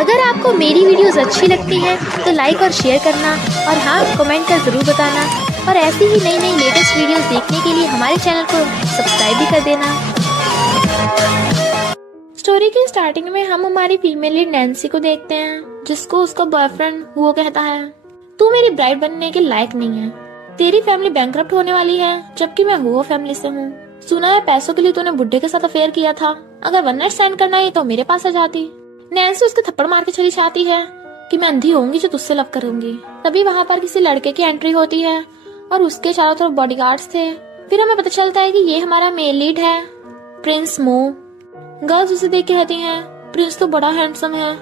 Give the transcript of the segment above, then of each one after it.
अगर आपको मेरी वीडियोस अच्छी लगती है तो लाइक और शेयर करना, और हाँ, कमेंट कर ज़रूर बताना। और ऐसी ही नई नई लेटेस्ट वीडियोस देखने के लिए हमारे चैनल को सब्सक्राइब भी कर देना। स्टोरी की स्टार्टिंग में हम हमारी फीमेल लीड नैन्सी को देखते हैं, जिसको उसका बॉयफ्रेंड वो कहता है, तू मेरी ब्राइड बनने के लायक नहीं है। तेरी फैमिली बैंकरप्ट होने वाली है, जबकि मैं वो फैमिली से हूँ। सुना है पैसों के लिए तूने बुड्ढे के साथ अफेयर किया था। अगर वन नाइट स्टैंड करना है तो मेरे पास आ जाती। नैन्सी उसके थप्पड़ मार के चली जाती है कि मैं अंधी होंगी जो तुझसे लव करूंगी। तभी वहाँ पर किसी लड़के की एंट्री होती है और उसके चारों तरफ बॉडीगार्ड्स थे। फिर हमें पता चलता है कि ये हमारा मेल लीड है, प्रिंस मो। गर्ल्स उसे देख के कहती हैं, प्रिंस तो बड़ा हैंडसम है,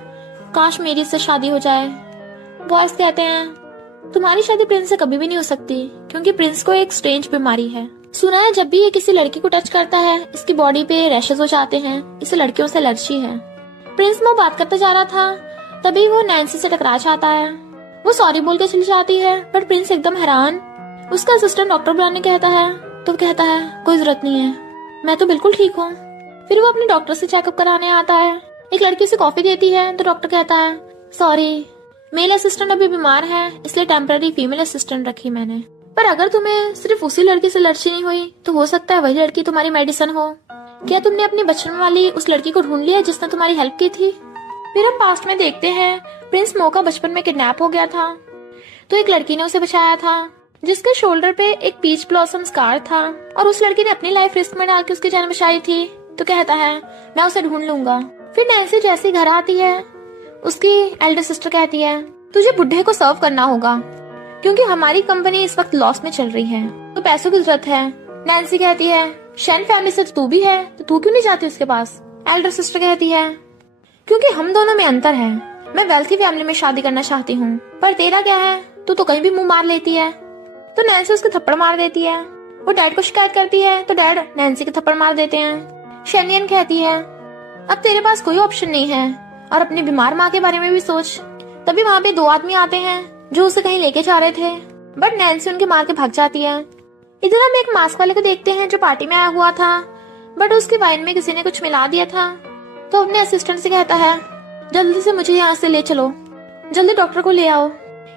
काश मेरी इससे शादी हो जाए। बॉयज कहते हैं, तुम्हारी शादी प्रिंस से कभी भी नहीं हो सकती, क्योंकि प्रिंस को एक स्ट्रेंज बीमारी है। सुना है जब भी ये किसी लड़की को टच करता है इसकी बॉडी पे रैशेस हो जाते हैं, इसे लड़कियों से एलर्जी है। प्रिंस मो बात करता जा रहा था, तभी वो नैन्सी से टकरा जाता है। वो सॉरी बोल के चली जाती है, पर प्रिंस एकदम हैरान। उसका असिस्टेंट डॉक्टर बुलाने कहता है तो कहता है, कोई जरूरत नहीं है, मैं तो बिल्कुल ठीक हूँ। फिर वो अपने डॉक्टर से चेकअप कराने आता है। एक लड़की उसे कॉफी देती है तो डॉक्टर कहता है, सॉरी, मेल असिस्टेंट अभी बीमार है, इसलिए टेम्पररी फीमेल असिस्टेंट रखी मैंने। पर अगर तुम्हें सिर्फ उसी लड़की से एलर्जी नहीं हुई तो हो सकता है वही लड़की तुम्हारी मेडिसिन हो। क्या तुमने अपने बचपन वाली उस लड़की को ढूंढ लिया जिसने तुम्हारी हेल्प की थी? फिर हम पास्ट में देखते हैं, प्रिंस मो का बचपन में किडनैप हो गया था, तो एक लड़की ने उसे बचाया था, जिसके शोल्डर पे एक पीच ब्लॉसम स्कार था, और उस लड़की ने अपनी लाइफ रिस्क में डाल के उसकी जान बचाई थी। तो कहता है, मैं उसे ढूंढ लूंगा। फिर नैन्सी जैसे घर आती है, उसकी एल्डर सिस्टर कहती है, तुझे बुढ़े को सर्व करना होगा, क्योंकि हमारी कंपनी इस वक्त लॉस में चल रही है, तो पैसों की जरूरत है। नैन्सी कहती है, शैन फैमिली से तो तू भी है, तो तू क्यों नहीं जाती उसके पास? एल्डर सिस्टर कहती है, क्योंकि हम दोनों में अंतर है, मैं वेल्थी फैमिली में शादी करना चाहती हूँ, पर तेरा क्या है, तू तो कहीं भी मुंह मार लेती है। तो नैन्सी उसके थप्पड़ मार देती है। वो डैड को शिकायत करती है तो डैड नैन्सी के थप्पड़ मार देते हैं। शैनियन कहती है, अब तेरे पास कोई ऑप्शन नहीं है, और अपनी बीमार माँ के बारे में भी सोच। तभी वहाँ पे दो आदमी आते हैं जो उसे कहीं लेके जा रहे थे, बट नैन्सी उनके मार के भाग जाती है। इधर हम एक मास्क वाले को देखते हैं जो पार्टी में आया हुआ था, बट उसके वाइन में किसी ने कुछ मिला दिया था। तो अपने असिस्टेंट से कहता है, जल्दी से मुझे यहाँ से ले चलो, जल्दी डॉक्टर को ले आओ।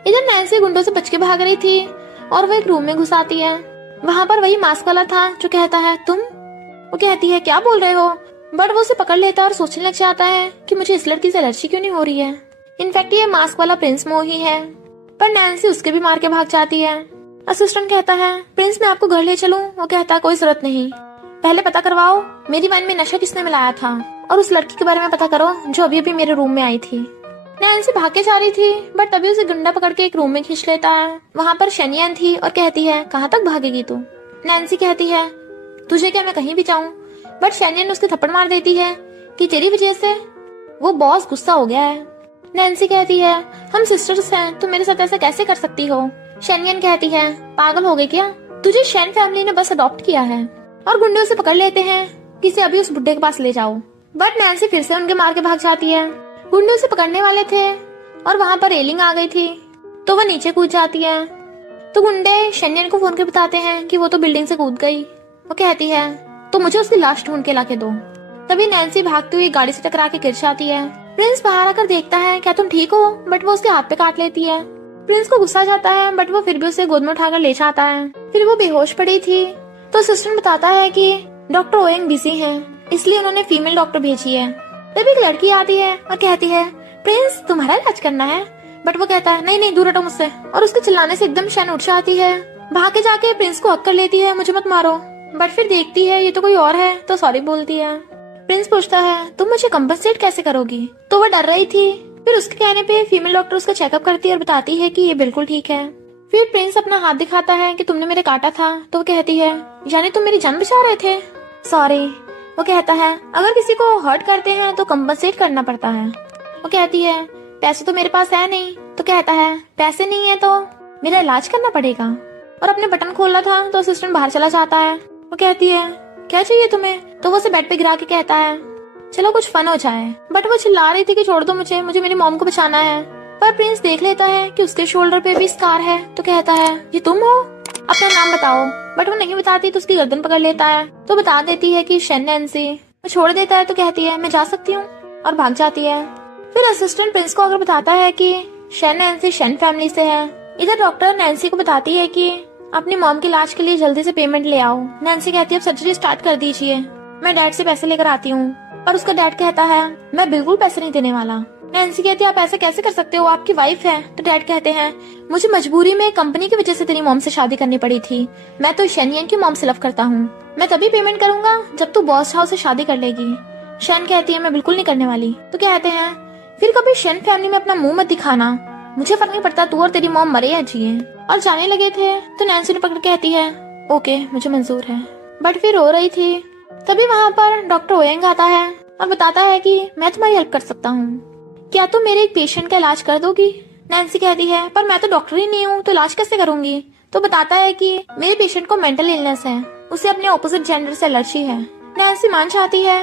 इधर नैन्सी गुंडों से बच के भाग रही थी और वो एक रूम में घुस आती है। वहाँ पर वही मास्क वाला था जो कहता है, तुम? वो कहती है, क्या बोल रहे हो? बट वो उसे पकड़ लेता है और सोचने लग जाता है कि मुझे इस लड़की से एलर्जी क्यों नहीं हो रही है। इनफैक्ट ये मास्क वाला प्रिंस मो ही है, पर नैन्सी उसके भी मार के भाग जाती है। असिस्टेंट कहता है, प्रिंस मैं आपको घर ले चलूं? वो कहता है, कोई जरूरत नहीं, पहले पता करवाओ मेरी वाइन में नशा किसने मिलाया था, और उस लड़की के बारे में पता करो जो अभी अभी मेरे रूम में आई थी। नैन्सी भाग के जा रही थी, बट तभी उसे गुंडा पकड़ के एक रूम में खींच लेता है। वहाँ पर शनियन थी और कहती है, कहाँ तक भागेगी तू? नैन्सी कहती है, तुझे क्या, मैं कहीं भी जाऊँ? बट शनियन उसके थप्पड़ मार देती है कि तेरी वजह से वो बॉस गुस्सा हो गया है। नैन्सी कहती है, हम सिस्टर्स हैं, तुम मेरे साथ ऐसा कैसे कर सकती हो? शनियन कहती है, पागल हो गई क्या? तुझे शैन फैमिली ने बस अडॉप्ट किया है। और गुंडे उसे पकड़ लेते हैं कि इसे अभी उस बुड्ढे के पास ले जाओ, बट नैन्सी फिर से उनके मार के भाग जाती है। गुंडे उसे पकड़ने वाले थे और वहाँ पर रेलिंग आ गई थी, तो वो नीचे कूद जाती है। तो गुंडे शनियन को फोन कर बताते हैं कि वो तो बिल्डिंग से कूद गई। वो कहती है, तो मुझे उसकी लाश ढूंढ के लाके दो। तभी नैन्सी भागती हुई गाड़ी से टकरा के गिर जाती है। प्रिंस बाहर आकर देखता है, क्या तुम ठीक हो? बट वो उसके हाथ पे काट लेती है। प्रिंस को गुस्सा जाता है, बट वो फिर भी उसे गोद में उठाकर ले जाता है। फिर वो बेहोश पड़ी थी, तो असिस्टेंट बताता है कि डॉक्टर ओएंग बिजी हैं, इसलिए उन्होंने फीमेल डॉक्टर भेजी है। तभी एक लड़की आती है और कहती है, प्रिंस तुम्हारा इलाज करना है? बट वो कहता है, नहीं नहीं, दूर हटो मुझसे। और उसके चिल्लाने से एकदम शैन उठ जाती है, भाग के जाके प्रिंस को हक कर लेती है, मुझे मत मारो। बट फिर देखती है ये तो कोई और है, तो सॉरी बोलती है। प्रिंस पूछता है, तुम मुझे कंपनसेट कैसे करोगी? तो वो डर रही थी। फिर उसके कहने पे फीमेल डॉक्टर उसका चेकअप करती है और बताती है कि ये बिल्कुल ठीक है। फिर प्रिंस अपना हाथ दिखाता है कि तुमने मेरे काटा था। तो वो कहती है, यानी तुम मेरी जान बचा रहे थे? सॉरी। वो कहता है, अगर किसी को हर्ट करते हैं तो कंपनसेट करना पड़ता है। वो कहती है, पैसे तो मेरे पास है नहीं। तो कहता है, पैसे नहीं है तो मेरा इलाज करना पड़ेगा। और अपने बटन खोलना था तो असिस्टेंट बाहर चला जाता है। वो कहती है, क्या चाहिए तुम्हें? तो वो उसे बेड पे गिरा के कहता है, चलो कुछ फन हो जाए। बट वो चिल्ला रही थी कि छोड़ दो मुझे मेरी मॉम को बचाना है। पर प्रिंस देख लेता है कि उसके शोल्डर पे भी स्कार है। तो कहता है, ये तुम हो? अपना नाम बताओ। बट वो नहीं बताती तो उसकी गर्दन पकड़ लेता है। तो बता देती है कि शैन नैन्सी। वो छोड़ देता है तो कहती है, मैं जा सकती हूँ, और भाग जाती है। फिर असिस्टेंट प्रिंस को आकर बताता है कि शन नैन्सी शन फैमिली से है। इधर डॉक्टर नैन्सी को बताती है कि अपनी मॉम के इलाज के लिए जल्दी से पेमेंट ले आओ। नैन्सी कहती है अब सर्जरी स्टार्ट कर दीजिए, मैं डैड से पैसे लेकर आती हूँ। पर उसका डैड कहता है मैं बिल्कुल पैसे नहीं देने वाला। नैन्सी कहती है आप ऐसा कैसे कर सकते हो, आपकी वाइफ है। तो डैड कहते हैं मुझे मजबूरी में कंपनी की वजह से तेरी मॉम से शादी करनी पड़ी थी, मैं तो शनियन की मॉम से लव करता हूँ, मैं तभी पेमेंट करूंगा जब तू बॉस हाउस से शादी कर लेगी। शन कहती है मैं बिल्कुल नहीं करने वाली। तो कहते हैं फिर कभी शन फैमिली में अपना मुंह मत दिखाना, मुझे फर्क नहीं पड़ता तू और तेरी मॉम मरे या जिए। और जाने लगे थे तो नैन्सी ने पकड़ कहती है ओके मुझे मंजूर है। बट फिर रो रही थी। तभी वहाँ पर डॉक्टर ओयंग आता है और बताता है कि मैं तुम्हारी हेल्प कर सकता हूँ, क्या तुम मेरे एक पेशेंट का इलाज कर दोगी। नैन्सी कहती है पर मैं तो डॉक्टर ही नहीं हूँ तो इलाज कैसे करूंगी। तो बताता है कि मेरे पेशेंट को मेंटल इलनेस है, उसे अपने ऑपोजिट जेंडर से एलर्जी है। नैन्सी मान चाहती है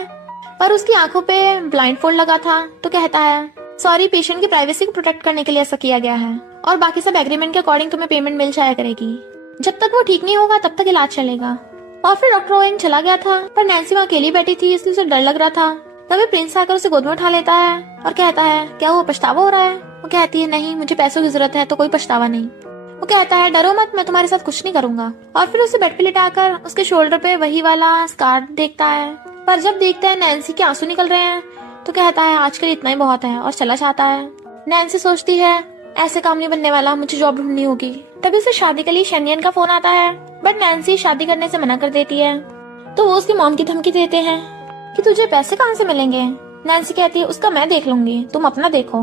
पर उसकी आंखों पे ब्लाइंड फोल्ड लगा था। तो कहता है सॉरी, पेशेंट की प्राइवेसी को प्रोटेक्ट करने के लिए ऐसा किया गया है और बाकी सब एग्रीमेंट के अकॉर्डिंग तुम्हें पेमेंट मिल जाया करेगी, जब तक वो ठीक नहीं होगा तब तक इलाज चलेगा। और फिर डॉक्टर ओयंग चला गया था पर नैन्सी वहाँ अकेली बैठी थी इसलिए उसे डर लग रहा था। तभी प्रिंस आकर उसे गोद में उठा लेता है और कहता है क्या वो पछतावा हो रहा है। वो कहती है नहीं, मुझे पैसों की जरूरत है तो कोई पछतावा नहीं। वो कहता है डरो मत, मैं तुम्हारे साथ कुछ नहीं करूंगा। और फिर उसे बेड पे लिटाकर उसके शोल्डर पे वही वाला स्कार देखता है। पर जब देखता है नैन्सी के आंसू निकल रहे हैं तो कहता है आजकल इतना ही बहुत है और चला जाता है। नैन्सी सोचती है ऐसे काम नहीं बनने वाला, मुझे जॉब ढूंढनी होगी। तभी उसे शादी के लिए शनियन का फोन आता है बट नैन्सी शादी करने से मना कर देती है। तो वो उसकी मॉम की धमकी देते हैं कि तुझे पैसे कहाँ से मिलेंगे। नैन्सी कहती है उसका मैं देख लूंगी, तुम अपना देखो।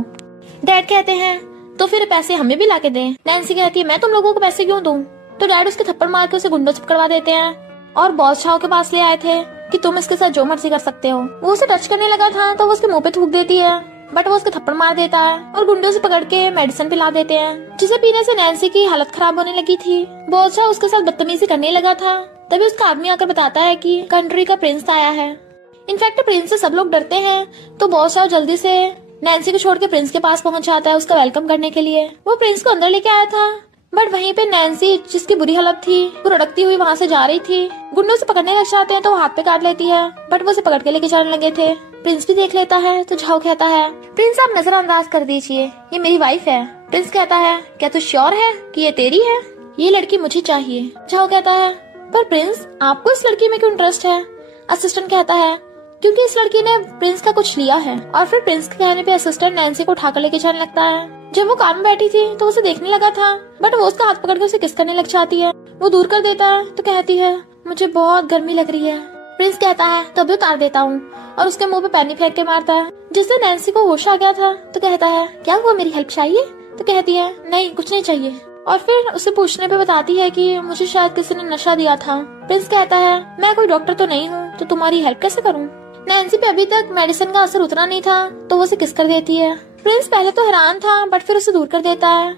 डैड कहते हैं तो फिर पैसे हमें भी लाके दे। नैन्सी कहती है मैं तुम लोगों को पैसे क्यों दूं। तो डैड उसके थप्पड़ मार के उसे गुंडों से पकड़वा देते हैं और बॉस शाह के पास ले आए थे कि तुम इसके साथ जो मर्जी कर सकते हो। वो उसे टच करने लगा था तो वो उसके मुंह पे थूक देती है बट वो उसके थप्पड़ मार देता है और गुंडों से पकड़ के मेडिसिन पिला देते हैं जिसे पीने से नैन्सी की हालत खराब होने लगी थी। बॉस शाह उसके साथ बदतमीजी करने लगा था। तभी उसका आदमी आकर बताता है कि कंट्री का प्रिंस आया है। इनफैक्ट प्रिंस से सब लोग डरते हैं तो बॉस शाह जल्दी से नैन्सी को छोड़ के प्रिंस के पास पहुंच जाता है उसका वेलकम करने के लिए। वो प्रिंस को अंदर लेके आया था बट वहीं पे नैन्सी जिसकी बुरी हालत थी वो रड़कती हुई वहाँ से जा रही थी। गुंडों से पकड़ने लग जाते हैं तो वो हाथ पे काट लेती है बट वो उसे पकड़ के लेके जाने लगे थे। प्रिंस भी देख लेता है तो झाओ कहता है प्रिंस आप नजरअंदाज कर दीजिए, ये मेरी वाइफ है। प्रिंस कहता है क्या तू श्योर है कि ये तेरी है, ये लड़की मुझे चाहिए। झाओ कहता है पर प्रिंस आपको इस लड़की में क्यों इंटरेस्ट है। असिस्टेंट कहता है क्योंकि इस लड़की ने प्रिंस का कुछ लिया है। और फिर प्रिंस के कहने पे असिस्टेंट नैन्सी को उठाकर लेके जाने लगता है। जब वो कार में बैठी थी तो उसे देखने लगा था बट वो उसका हाथ पकड़ के उसे किस करने लग जाती है। वो दूर कर देता है तो कहती है मुझे बहुत गर्मी लग रही है। प्रिंस कहता है तभी उतार देता हूँ और उसके मुंह पे पैनी फेंक के मारता है जिससे नैन्सी को होश आ गया था। तो कहता है क्या हुआ, मेरी हेल्प चाहिए। तो कहती है नहीं कुछ नहीं चाहिए। और फिर उसे पूछने पे बताती है कि मुझे शायद किसी ने नशा दिया था। प्रिंस कहता है मैं कोई डॉक्टर तो नहीं हूँ तो तुम्हारी हेल्प कैसे करूँ। नैन्सी पे अभी तक मेडिसिन का असर उतरा नहीं था तो वो उसे किस कर देती है। प्रिंस पहले तो हैरान था बट फिर उसे दूर कर देता है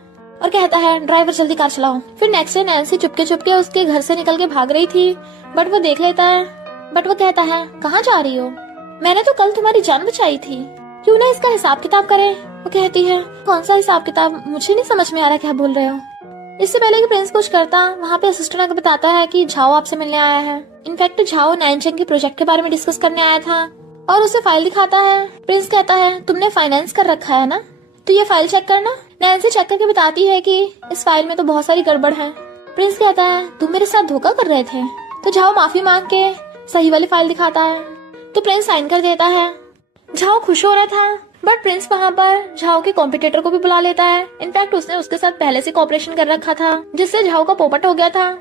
और कहता है ड्राइवर जल्दी कार चलाओ। फिर next day Nancy Chupke Chupke उसके घर से निकल के भाग रही थी बट वो देख लेता है। बट वो कहता है कहाँ जा रही हो, मैंने तो कल तुम्हारी जान बचाई थी, क्यों ना इसका हिसाब किताब करें। वो कहती है कौन सा हिसाब किताब, मुझे नहीं समझ में आ रहा क्या बोल रहे हो। इससे पहले कि प्रिंस कुछ करता वहाँ पे असिस्टेंट आकर बताता है कि झाओ आपसे मिलने आया है। इनफैक्ट झाओ नैनचेंग के प्रोजेक्ट के बारे में डिस्कस करने आया था और उसे फाइल दिखाता है। प्रिंस कहता है तुमने फाइनेंस कर रखा है ना, तो ये फाइल चेक करना। नैन्सी चेक करके बताती है कि इस फाइल में तो बहुत सारी गड़बड़ है। प्रिंस कहता है तुम मेरे साथ धोखा कर रहे थे। तो झाओ माफी मांग के सही वाली फाइल दिखाता है तो प्रिंस साइन कर देता है। झाओ खुश हो रहा था बट प्रिंस वहाँ पर झाओ के कॉम्पिटिटर को भी बुला लेता है। इनफैक्ट उसने उसके साथ पहले से कॉपरेशन कर रखा था जिससे झाओ का पोपट हो गया था।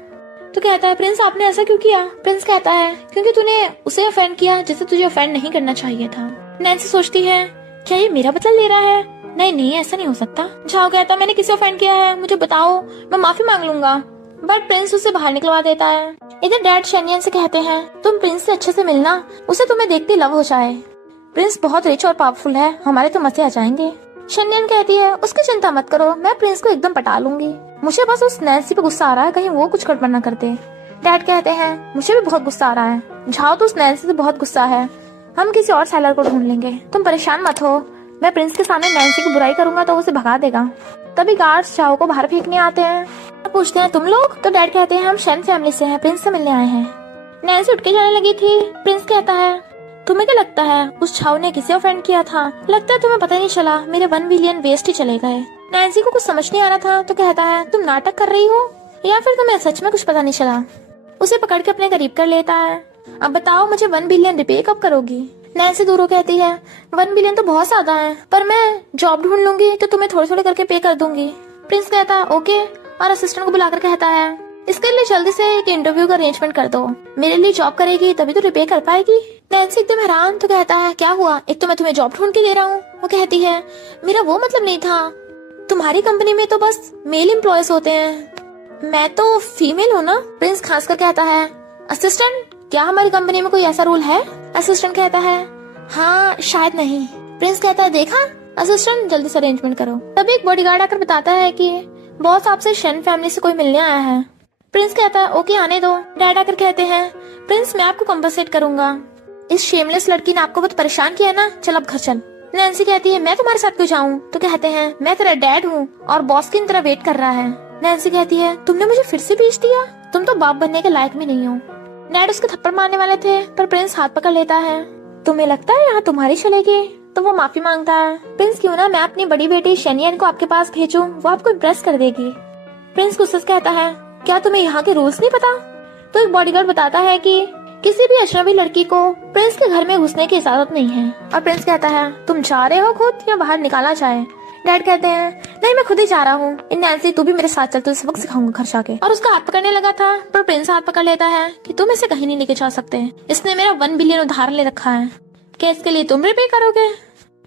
तो कहता है प्रिंस आपने ऐसा क्यों किया। प्रिंस कहता है क्योंकि तूने उसे ऑफेंड किया जिसे तुझे ऑफेंड नहीं करना चाहिए था। नैन्सी सोचती है क्या ये मेरा बदला ले रहा है, नहीं नहीं ऐसा नहीं हो सकता। झाओ कहता है मैंने किसे ऑफेंड किया है मुझे बताओ, मैं माफी मांग लूंगा। बट प्रिंस उसे बाहर निकलवा देता है। इधर डैड शनियन से कहते हैं तुम प्रिंस से अच्छे से मिलना, उसे तुम्हें देखते लव हो जाए। प्रिंस बहुत रिच और पावरफुल है, हमारे तो मजे आ जाएंगे। शनियन कहती है उसकी चिंता मत करो, मैं प्रिंस को एकदम पटा लूंगी, मुझे बस उस नैन्सी पे गुस्सा आ रहा है कहीं वो कुछ गड़बड़ न करते। डैड कहते हैं मुझे भी बहुत गुस्सा आ रहा है, झाओ तो उस नैन्सी से बहुत गुस्सा है, हम किसी और सेलर को ढूंढ लेंगे, तुम परेशान मत हो, मैं प्रिंस के सामने नैन्सी की बुराई करूंगा तो उसे भगा देगा। तभी गार्ड्स झाओ को बाहर फेंकने आते हैं, पूछते हैं तुम लोग। तो डैड कहते हैं हम शन फैमिली से हैं, प्रिंस से मिलने आए हैं। नैन्सी उठ के जाने लगी थी। प्रिंस कहता है तुम्हें क्या लगता है उस छाव ने किसे ऑफेंड किया था? लगता है तुम्हें पता ही नहीं चला, मेरे 1 बिलियन वेस्ट ही चले गए। नैन्सी को कुछ समझ नहीं आ रहा था तो कहता है तुम नाटक कर रही हो या फिर तुम्हें सच में कुछ पता नहीं चला। उसे पकड़ के अपने करीब कर लेता है। अब बताओ मुझे 1 बिलियन रिपे कब करोगी? नैन्सी दूरों कहती है 1 बिलियन तो बहुत ज्यादा है, पर मैं जॉब ढूंढ लूंगी तो तुम्हें थोड़े थोड़े करके पे कर दूंगी। प्रिंस कहता है ओके, और असिस्टेंट को बुलाकर कहता है इसके लिए जल्दी से एक इंटरव्यू का अरेंजमेंट कर दो, मेरे लिए जॉब करेगी तभी तो रिपे कर पाएगी। नैन्सी एकदम हैरान तो कहता है क्या हुआ, एक तो मैं तुम्हें जॉब ढूंढ के दे रहा हूँ। वो कहती है मेरा वो मतलब नहीं था, तुम्हारी कंपनी में तो बस मेल एम्प्लॉयज होते हैं, मैं तो फीमेल हूँ ना। प्रिंस खास कर कहता है असिस्टेंट क्या हमारी कंपनी में कोई ऐसा रूल है? असिस्टेंट कहता है हाँ शायद नहीं। प्रिंस कहता है देखा, असिस्टेंट जल्दी से अरेंजमेंट करो। तभी एक बॉडीगार्ड आकर बताता है कि बॉस आपसे शेन फैमिली से कोई मिलने आया है। प्रिंस कहता है ओके आने दो। डैड आकर कहते हैं प्रिंस मैं आपको कम्पनसेट करूंगा, इस शेमलेस लड़की ने आपको बहुत परेशान किया ना, चल अब घर चल। नैन्सी कहती है मैं तुम्हारे साथ क्यों जाऊं? तो कहते हैं मैं तेरा डैड हूँ और बॉस की तरह वेट कर रहा है। नैन्सी कहती है तुमने मुझे फिर से भेज दिया, तुम तो बाप बनने के लायक भी नहीं हो। डैड उसके थप्पड़ मारने वाले थे पर प्रिंस हाथ पकड़ लेता है। तुम्हें लगता है यहाँ तुम्हारी चलेगी? तो वो माफी मांगता है। प्रिंस क्यों ना मैं अपनी बड़ी बेटी शेनियन को आपके पास भेजूं, वो आपको इम्प्रेस कर देगी। प्रिंस गुस्से से कहता है क्या तुम्हें यहाँ के रूल्स नहीं पता? तो एक बॉडीगार्ड बताता है कि किसी भी अजनबी लड़की को प्रिंस के घर में घुसने की इजाजत नहीं है। और प्रिंस कहता है तुम जा रहे हो खुद या बाहर निकाला जाए? डैड कहते हैं नहीं मैं खुद ही जा रहा हूँ। नैन्सी तू भी मेरे साथ चल, तुझे सबक सिखाऊंगा घर जाके। और उसका हाथ पकड़ने लगा था पर प्रिंस हाथ पकड़ लेता है कि तुम इसे कहीं नहीं लेके जा सकते, इसने मेरा 1 बिलियन उधार ले रखा है, क्या इसके लिए तुम रिपे करोगे?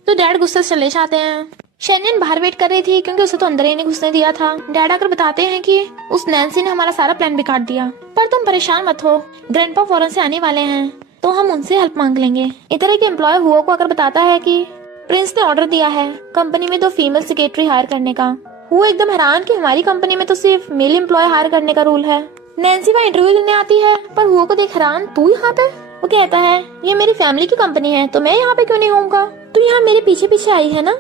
तो डैड गुस्से से चले जाते हैं। शेनियन बाहर वेट कर रही थी क्योंकि उसे तो अंदर ही नहीं घुसने दिया था। डैड आकर बताते हैं कि उस नैन्सी ने हमारा सारा प्लान बिगाड़ दिया, पर तुम परेशान मत हो, ग्रैंडपा फौरन से आने वाले हैं तो हम उनसे हेल्प मांग लेंगे। इधर एक एम्प्लॉय हुआ को आकर बताता है कि प्रिंस ने ऑर्डर दिया है कंपनी में 2 फीमेल सेक्रेटरी हायर करने का। वो एकदम हैरान कि हमारी कंपनी में तो सिर्फ मेल एम्प्लॉय हायर करने का रूल है। नैन्सी वहाँ इंटरव्यू देने आती है पर हुआ को देख हैरान तू यहाँ पे? वो कहता है ये मेरी फैमिली की कंपनी है तो मैं यहाँ पे क्यों नहीं होऊंगा? तू यहाँ मेरे पीछे पीछे आई है ना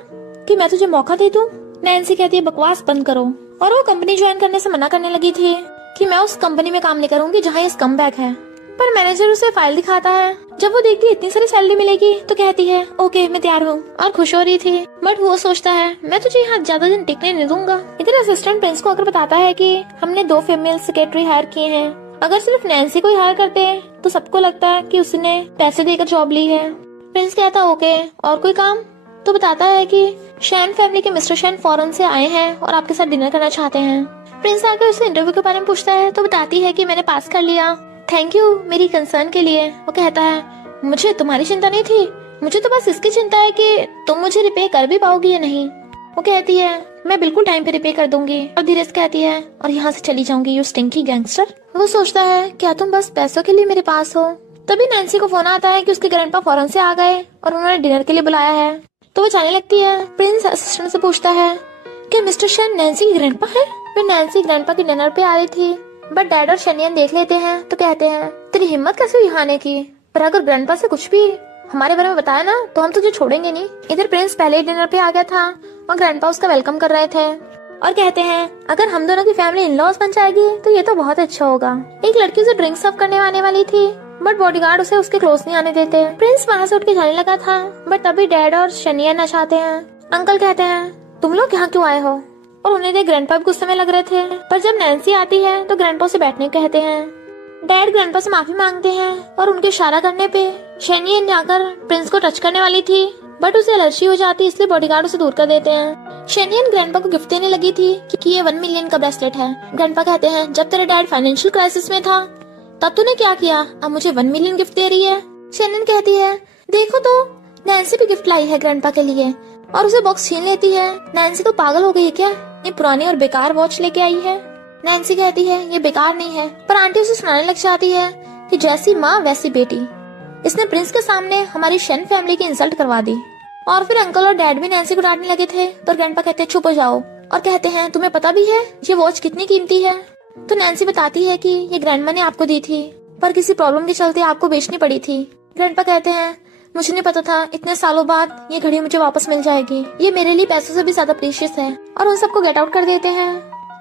कि मैं तुझे मौका दे दूं? नैन्सी कहती है बकवास बंद करो। और वो कंपनी ज्वाइन करने से मना करने लगी थी कि मैं उस कंपनी में काम नहीं करूंगी जहाँ ये स्कमबैग है। पर मैनेजर उसे फाइल दिखाता है। जब वो देखती है इतनी सारी सैलरी मिलेगी तो कहती है ओके मैं तैयार हूँ और खुश हो रही थी। बट वो सोचता है मैं तुझे यहाँ ज्यादा दिन टिकने नहीं दूंगा। इधर असिस्टेंट प्रिंस को आकर बताता है कि हमने 2 फीमेल सेक्रेटरी हायर किए हैं, अगर सिर्फ नैन्सी को ही हायर करते तो सबको लगता है कि उसने पैसे देकर जॉब ली है। प्रिंस कहता ओके और कोई काम? तो बताता है कि शैन फैमिली के मिस्टर शैन फॉरेन से आए हैं और आपके साथ डिनर करना चाहते हैं। प्रिंस आकर उससे इंटरव्यू के बारे में पूछता है तो बताती है कि मैंने पास कर लिया, थैंक यू मेरी कंसर्न के लिए। वो कहता है मुझे तुम्हारी चिंता नहीं थी, मुझे तो बस इसकी चिंता है कि तुम मुझे रिपे कर भी पाओगी या नहीं। वो कहती है मैं बिल्कुल टाइम पे रिपे कर दूंगी। और धीरे से कहती है और यहाँ से चली जाऊंगी यू स्टिंकी गैंगस्टर। वो सोचता है क्या तुम बस पैसों के लिए मेरे पास हो? तभी नैन्सी को फोन आता है कि उसके ग्रैंडपा फॉरेन से आ गए और उन्होंने डिनर के लिए बुलाया है। तो वो जाने लगती है। प्रिंस असिस्टेंट से पूछता है क्या मिस्टर शैन नैन्सी की ग्रैंडपा है? फिर नैन्सी ग्रैंडपा के डिनर पे आ रही थी बट डैड और शेनियन देख लेते हैं तो कहते हैं तेरी हिम्मत कैसे हुई यहाँ आने की, पर अगर ग्रैंडपा से कुछ भी हमारे बारे में बताया ना तो हम तुझे छोड़ेंगे नहीं। इधर प्रिंस पहले ही डिनर पे आ गया था और ग्रैंडपा उसका वेलकम कर रहे थे और कहते हैं अगर हम दोनों की फैमिली इन लॉज बन जाएगी तो ये तो बहुत अच्छा होगा। एक लड़की उसे ड्रिंक सर्व करने आने वाली थी बट बॉडीगार्ड उसे उसके क्लोज नहीं आने देते। प्रिंस वहाँ से उठ के जाने लगा था बट तभी डैड और शेनियन आ जाते हैं। अंकल कहते हैं तुम लोग यहाँ क्यों आए हो? और उन्हें देख ग्रैंडपा भी गुस्से में लग रहे थे, पर जब नैन्सी आती है तो ग्रैंडपा से बैठने को कहते हैं। डैड ग्रैंडपा से माफी मांगते हैं और उनके इशारा करने पे शेनियन जाकर प्रिंस को टच करने वाली थी बट उसे एलर्जी हो जाती इसलिए बॉडीगार्ड उसे दूर कर देते हैं। शेनियन ग्रैंडपा को गिफ्ट देने लगी थी कि ये 1 मिलियन का ब्रेसलेट है। ग्रैंडपा कहते हैं जब तेरा डैड फाइनेंशियल क्राइसिस में था तब तूने क्या किया, अब मुझे 1 मिलियन गिफ्ट दे रही है। शेनियन कहती है देखो तो नैन्सी भी गिफ्ट लाई है ग्रैंडपा के लिए और उसे बॉक्स छीन लेती है। नैन्सी तो पागल हो गई है क्या, ये पुरानी और बेकार वॉच लेके आई है। नैन्सी कहती है ये बेकार नहीं है, पर आंटी उसे सुनाने लग जाती है कि जैसी माँ वैसी बेटी, इसने प्रिंस के सामने हमारी शेन फैमिली की इंसल्ट करवा दी। और फिर अंकल और डैड भी नैन्सी को डांटने लगे थे तो ग्रैंडपा कहते हैं चुप हो जाओ और कहते हैं तुम्हें पता भी है ये वॉच कितनी कीमती है? तो नैन्सी बताती है कि ये ग्रैंडमा ने आपको दी थी पर किसी प्रॉब्लम के चलते आपको बेचनी पड़ी थी। ग्रैंडपा कहते हैं मुझे नहीं पता था इतने सालों बाद ये घड़ी मुझे वापस मिल जाएगी, ये मेरे लिए पैसों से भी ज्यादा प्रीशियस है। और उन सबको गेट आउट कर देते हैं।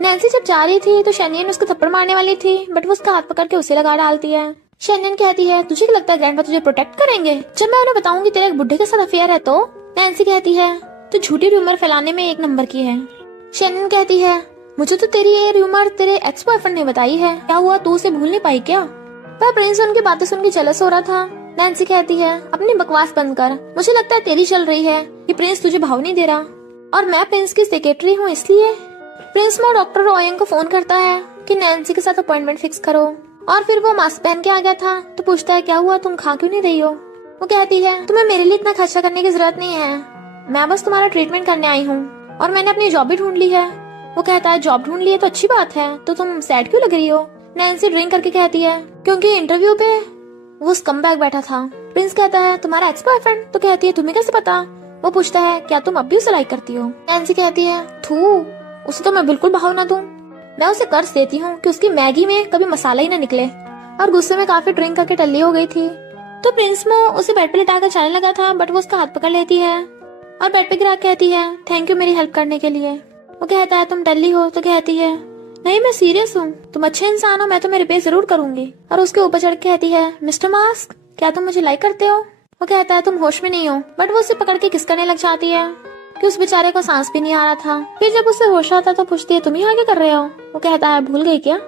नैन्सी जब जा रही थी तो शेनियन उसको थप्पड़ मारने वाली थी बट वो उसका हाथ पकड़ के उसे लगा डालती है। शैनन कहती है तुझे क्या लगता है ग्रैंडपा तुझे प्रोटेक्ट करेंगे जब मैं उन्हें बताऊंगी तेरे एक बुड्ढे के साथ अफेयर है तो? नैन्सी कहती है तू झूठी रूमर फैलाने में एक नंबर की है। शैनन कहती है मुझे तो तेरी ये रूमर तेरे एक्स बॉयफ्रेंड ने बताई है, क्या हुआ तू उसे भूल नहीं पाई क्या? पर प्रिंस उनकी बातें सुन के जेलस हो रहा था। नैन्सी कहती है अपनी बकवास बंद कर, मुझे लगता है तेरी चल रही है कि प्रिंस तुझे भाव नहीं दे रहा और मैं प्रिंस की सेक्रेटरी हूँ इसलिए। प्रिंस में डॉक्टर रॉयंग को फोन करता है कि नैन्सी के साथ अपॉइंटमेंट फिक्स करो और फिर वो मास्क पहन के आ गया था तो पूछता है क्या हुआ तुम खा क्यों नहीं रही हो? वो कहती है तुम्हें मेरे लिए इतना खर्चा करने की जरूरत नहीं है, मैं बस तुम्हारा ट्रीटमेंट करने आई हूँ और मैंने अपनी जॉब भी ढूंढ ली है। वो कहता है जॉब ढूंढ ली है तो अच्छी बात है, तो तुम सैड क्यों लग रही हो? नैन्सी ड्रिंक करके कहती है क्योंकि इंटरव्यू पे वो स्कमबैग बैठा था। प्रिंस कहता है तुम्हारा एक्स बॉयफ्रेंड? तो कहती है तुम्हें कैसे पता? वो पूछता है क्या तुम अब भी उसे लाइक करती हो? नैन्सी कहती है थू, उसे तो मैं बिल्कुल भाव ना दूं, मैं उसे कर्ज देती हूँ कि उसकी मैगी में कभी मसाला ही ना निकले। और गुस्से में काफी ड्रिंक करके टल्ली हो गई थी तो प्रिंस मो उसे बेड पे लिटाकर जाने लगा था बट वो उसका हाथ पकड़ लेती है और बेड पे गिरा कहती है थैंक यू मेरी हेल्प करने के लिए। वो कहता है तुम टल्ली हो? तो कहती है नहीं मैं सीरियस हूँ, तुम अच्छे इंसान हो, मैं तुम्हें रिपेयर जरूर करूंगी। और उसके ऊपर चढ़ के कहती है मिस्टर मास्क क्या तुम मुझे लाइक करते हो? वो कहता है तुम होश में नहीं हो, बट वो उसे पकड़ के किस करने लग जाती है कि उस बेचारे को सांस भी नहीं आ रहा था। फिर जब उसे होश आता तो पूछती है तुम ही आगे कर रहे हो? वो कहता है भूल गई क्या?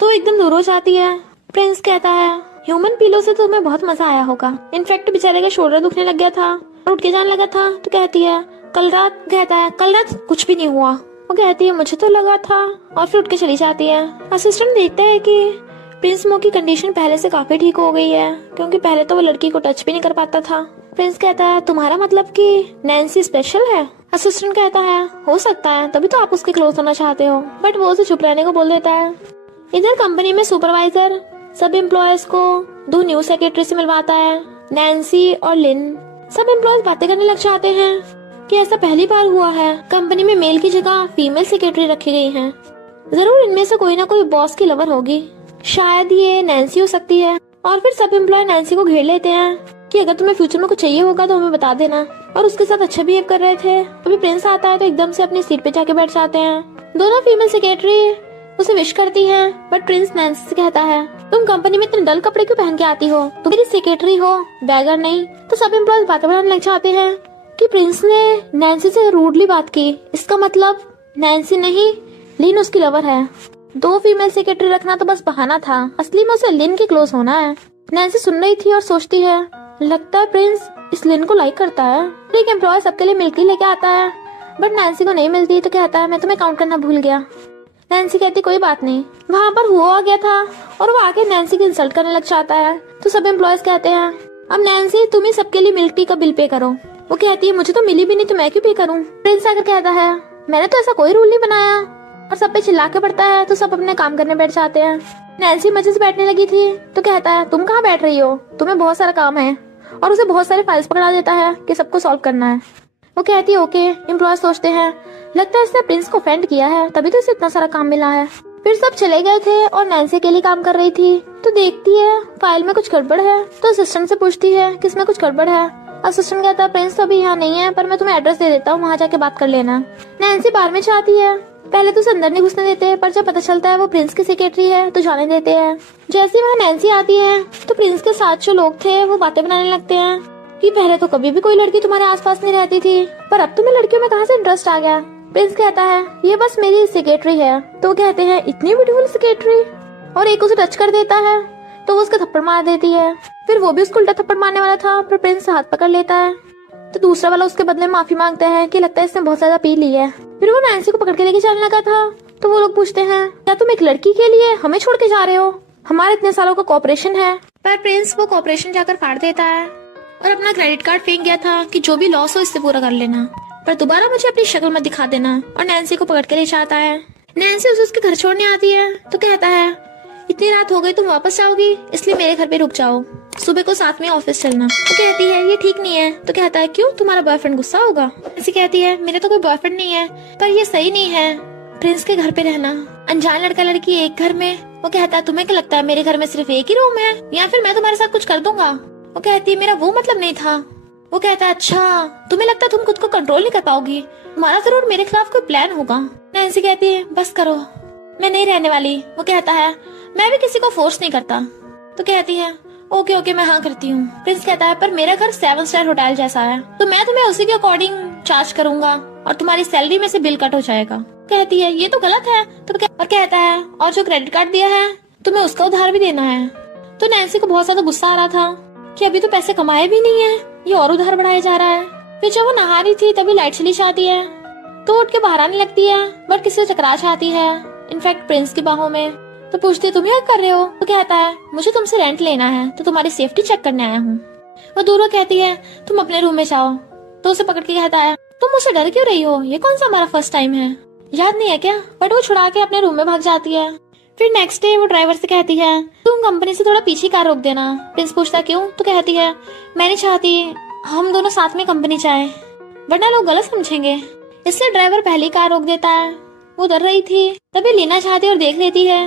तो एकदम दूर हो जाती है। प्रिंस कहता है ह्यूमन पीलो से तुम्हें बहुत मजा आया होगा, इनफैक्ट बेचारे का शोल्डर दुखने लग गया था और उठ के जाने लगा था। तो कहती है कल रात? कहता है कल रात कुछ भी नहीं हुआ। वो कहती है मुझे तो लगा था, और फिर उठ के चली जाती है। असिस्टेंट देखता है कि प्रिंस मो की कंडीशन पहले से काफी ठीक हो गई है क्योंकि पहले तो वो लड़की को टच भी नहीं कर पाता था। प्रिंस कहता है तुम्हारा मतलब कि नैन्सी स्पेशल है? असिस्टेंट कहता है हो सकता है, तभी तो आप उसके क्लोज होना चाहते हो, बट वो उसे चुप रहने को बोल देता है। इधर कंपनी में सुपरवाइजर सब एम्प्लॉयज को 2 न्यू सेक्रेटरी से मिलवाता है, नैन्सी और लिन। सब एम्प्लॉयज बातें करने लग जाते हैं कि ऐसा पहली बार हुआ है कंपनी में मेल की जगह फीमेल सेक्रेटरी रखी गई हैं। जरूर इनमें से कोई ना कोई बॉस की लवर होगी, शायद ये नैन्सी हो सकती है। और फिर सब एम्प्लॉय नैन्सी को घेर लेते हैं कि अगर तुम्हें फ्यूचर में कुछ चाहिए होगा तो हमें बता देना, और उसके साथ अच्छा बिहेव कर रहे थे। अभी प्रिंस आता है तो एकदम से अपनी सीट पे जाके बैठ जाते हैं। दोनों फीमेल सेक्रेटरी उसे विश करती है बट प्रिंस नैन्सी से कहता है तुम कंपनी में इतने डल कपड़े क्यों पहन के आती हो, तुम मेरी सेक्रेटरी हो बैगर नहीं। तो सब एम्प्लॉयज बातें बनाने लग जाते हैं कि प्रिंस ने नैन्सी से रूडली बात की, इसका मतलब नैन्सी नहीं लिन उसकी लवर है। 2 फीमेल सेक्रेटरी रखना तो बस बहाना था, असली में उसे लिन के क्लोज होना है। नैन्सी सुन रही थी और सोचती है लगता है प्रिंस इस लिन को लाइक करता है। एक एम्प्लॉय सबके लिए मिल्की लेके आता है बट नैन्सी को नहीं मिलती तो कहता है मैं तुम्हें काउंट करना भूल गया। नैन्सी कहती कोई बात नहीं, वहाँ पर हुआ आ गया था, और वो आके नैन्सी की इंसल्ट करने लग जाता है। तो सब एम्प्लॉयज कहते हैं अब नैन्सी तुम ही सबके लिए मिल्क टी का बिल पे करो। वो कहती है मुझे तो मिली भी नहीं तो मैं क्यों पे करूँ? प्रिंस आकर कहता है मैंने तो ऐसा कोई रूल नहीं बनाया, और सब पे चिल्ला के पड़ता है तो सब अपने काम करने बैठ जाते हैं। नैन्सी मजे से बैठने लगी थी तो कहता है तुम कहाँ बैठ रही हो, तुम्हें बहुत सारा काम है, और उसे बहुत सारे फाइल्स पकड़ा देता है कि सबको सॉल्व करना है। वो कहती है ओके। एम्प्लॉय सोचते हैं लगता है इसने प्रिंस को ऑफेंड किया है तभी तो इसे इतना सारा काम मिला है। फिर सब चले गए थे और नैन्सी अकेली काम कर रही थी तो देखती है फाइल में कुछ गड़बड़ है तो असिस्टेंट से पूछती है कि इसमें कुछ गड़बड़ है। असिस्टेंट कहता है प्रिंस तो अभी यहाँ नहीं है पर मैं तुम्हें एड्रेस दे देता हूँ, वहाँ जाके बात कर लेना। नैन्सी बाहर में चाहती है, पहले तो उसे अंदर नहीं घुसने देते पर जब पता चलता है वो प्रिंस की सेक्रेटरी है तो जाने देते हैं। जैसे वहाँ नैन्सी आती है तो प्रिंस के साथ जो लोग थे वो बातें बनाने लगते हैं कि पहले तो कभी भी कोई लड़की तुम्हारे आसपास नहीं रहती थी पर अब तुम्हें लड़कियों में कहाँ से इंटरेस्ट आ गया। प्रिंस कहता है ये बस मेरी सेक्रेटरी है। तो वो कहते हैं इतनी ब्यूटीफुल सेक्रेटरी, और एक उसे टच कर देता है तो वो उसका थप्पड़ मार देती है। फिर वो भी उसको उल्टा थप्पड़ मारने वाला था पर प्रिंस हाथ पकड़ लेता है तो दूसरा वाला उसके बदले माफी मांगता है कि लगता है इसने बहुत ज्यादा पी ली है। फिर वो नैन्सी को पकड़ के लेके जाने लगा था तो वो लोग पूछते हैं क्या तुम एक लड़की के लिए हमें छोड़ के जा रहे हो, हमारे इतने सालों का कॉपरेशन है। पर प्रिंस वो कॉपरेशन जाकर फाड़ देता है और अपना क्रेडिट कार्ड फेंक गया था कि जो भी लॉस हो इससे पूरा कर लेना, पर दोबारा मुझे अपनी शक्ल मत दिखा देना। और नैन्सी को पकड़ के ले जाता है। नैन्सी उसे उसके घर छोड़ने आती है तो कहता है इतनी रात हो गई तुम वापस जाओगी इसलिए मेरे घर पे रुक जाओ, सुबह को साथ में ऑफिस चलना। तो कहती है ये ठीक नहीं है। तो कहता है क्यों, तुम्हारा बॉयफ्रेंड गुस्सा होगा? नैन्सी कहती है मेरे तो कोई बॉयफ्रेंड नहीं है पर ये सही नहीं है प्रिंस के घर पे रहना, अनजान लड़का लड़की एक घर में। वो कहता है तुम्हें क्या लगता है मेरे घर में सिर्फ एक ही रूम है या फिर मैं तुम्हारे साथ कुछ कर दूंगा? वो कहती है मेरा वो मतलब नहीं था। वो कहता है अच्छा तुम्हें लगता है तुम खुद को कंट्रोल नहीं कर पाओगी, तुम्हारा जरूर मेरे खिलाफ कोई प्लान होगा। नैन्सी कहती है बस करो मैं नहीं रहने वाली। वो कहता है मैं भी किसी को फोर्स नहीं करता। तो कहती है ओके ओके मैं हाँ करती हूँ। प्रिंस कहता है पर मेरा घर 7 स्टार होटल जैसा है, तो मैं तुम्हें उसी के अकॉर्डिंग चार्ज करूंगा और तुम्हारी सैलरी में से बिल कट हो जाएगा। कहती है ये तो गलत है। तो और कहता है और जो क्रेडिट कार्ड दिया है तुम्हें उसका उधार भी देना है। तो नैन्सी को बहुत ज्यादा गुस्सा आ रहा था कि अभी तो पैसे कमाए भी नहीं है, ये और उधार बढ़ाया जा रहा है। फिर जब वो नहा रही थी तभी लाइट चली जाती है, तो उठ के बाहर आने लगती है बट किसी से टकरा जाती है, इनफैक्ट प्रिंस की बाहों में। तो पूछती है तुम क्या कर रहे हो? तो कहता है मुझे तुमसे रेंट लेना है तो तुम्हारी सेफ्टी चेक करने आया हूँ। वो दूर कहती है तुम अपने रूम में जाओ। तो उसे पकड़ के कहता है तुम मुझसे डर क्यों रही हो, ये कौन सा हमारा फर्स्ट टाइम है, याद नहीं है क्या? बट वो छुड़ा के अपने रूम में भाग जाती है। फिर नेक्स्ट डे वो ड्राइवर से कहती है तुम कंपनी से थोड़ा पीछे कार रोक देना। प्रिंस पूछता क्यों? तो कहती है मैं नहीं चाहती हम दोनों साथ में कंपनी जाए वरना लोग गलत समझेंगे, इसलिए ड्राइवर पहली कार रोक देता है। वो डर रही थी तभी लेना चाहती और देख लेती है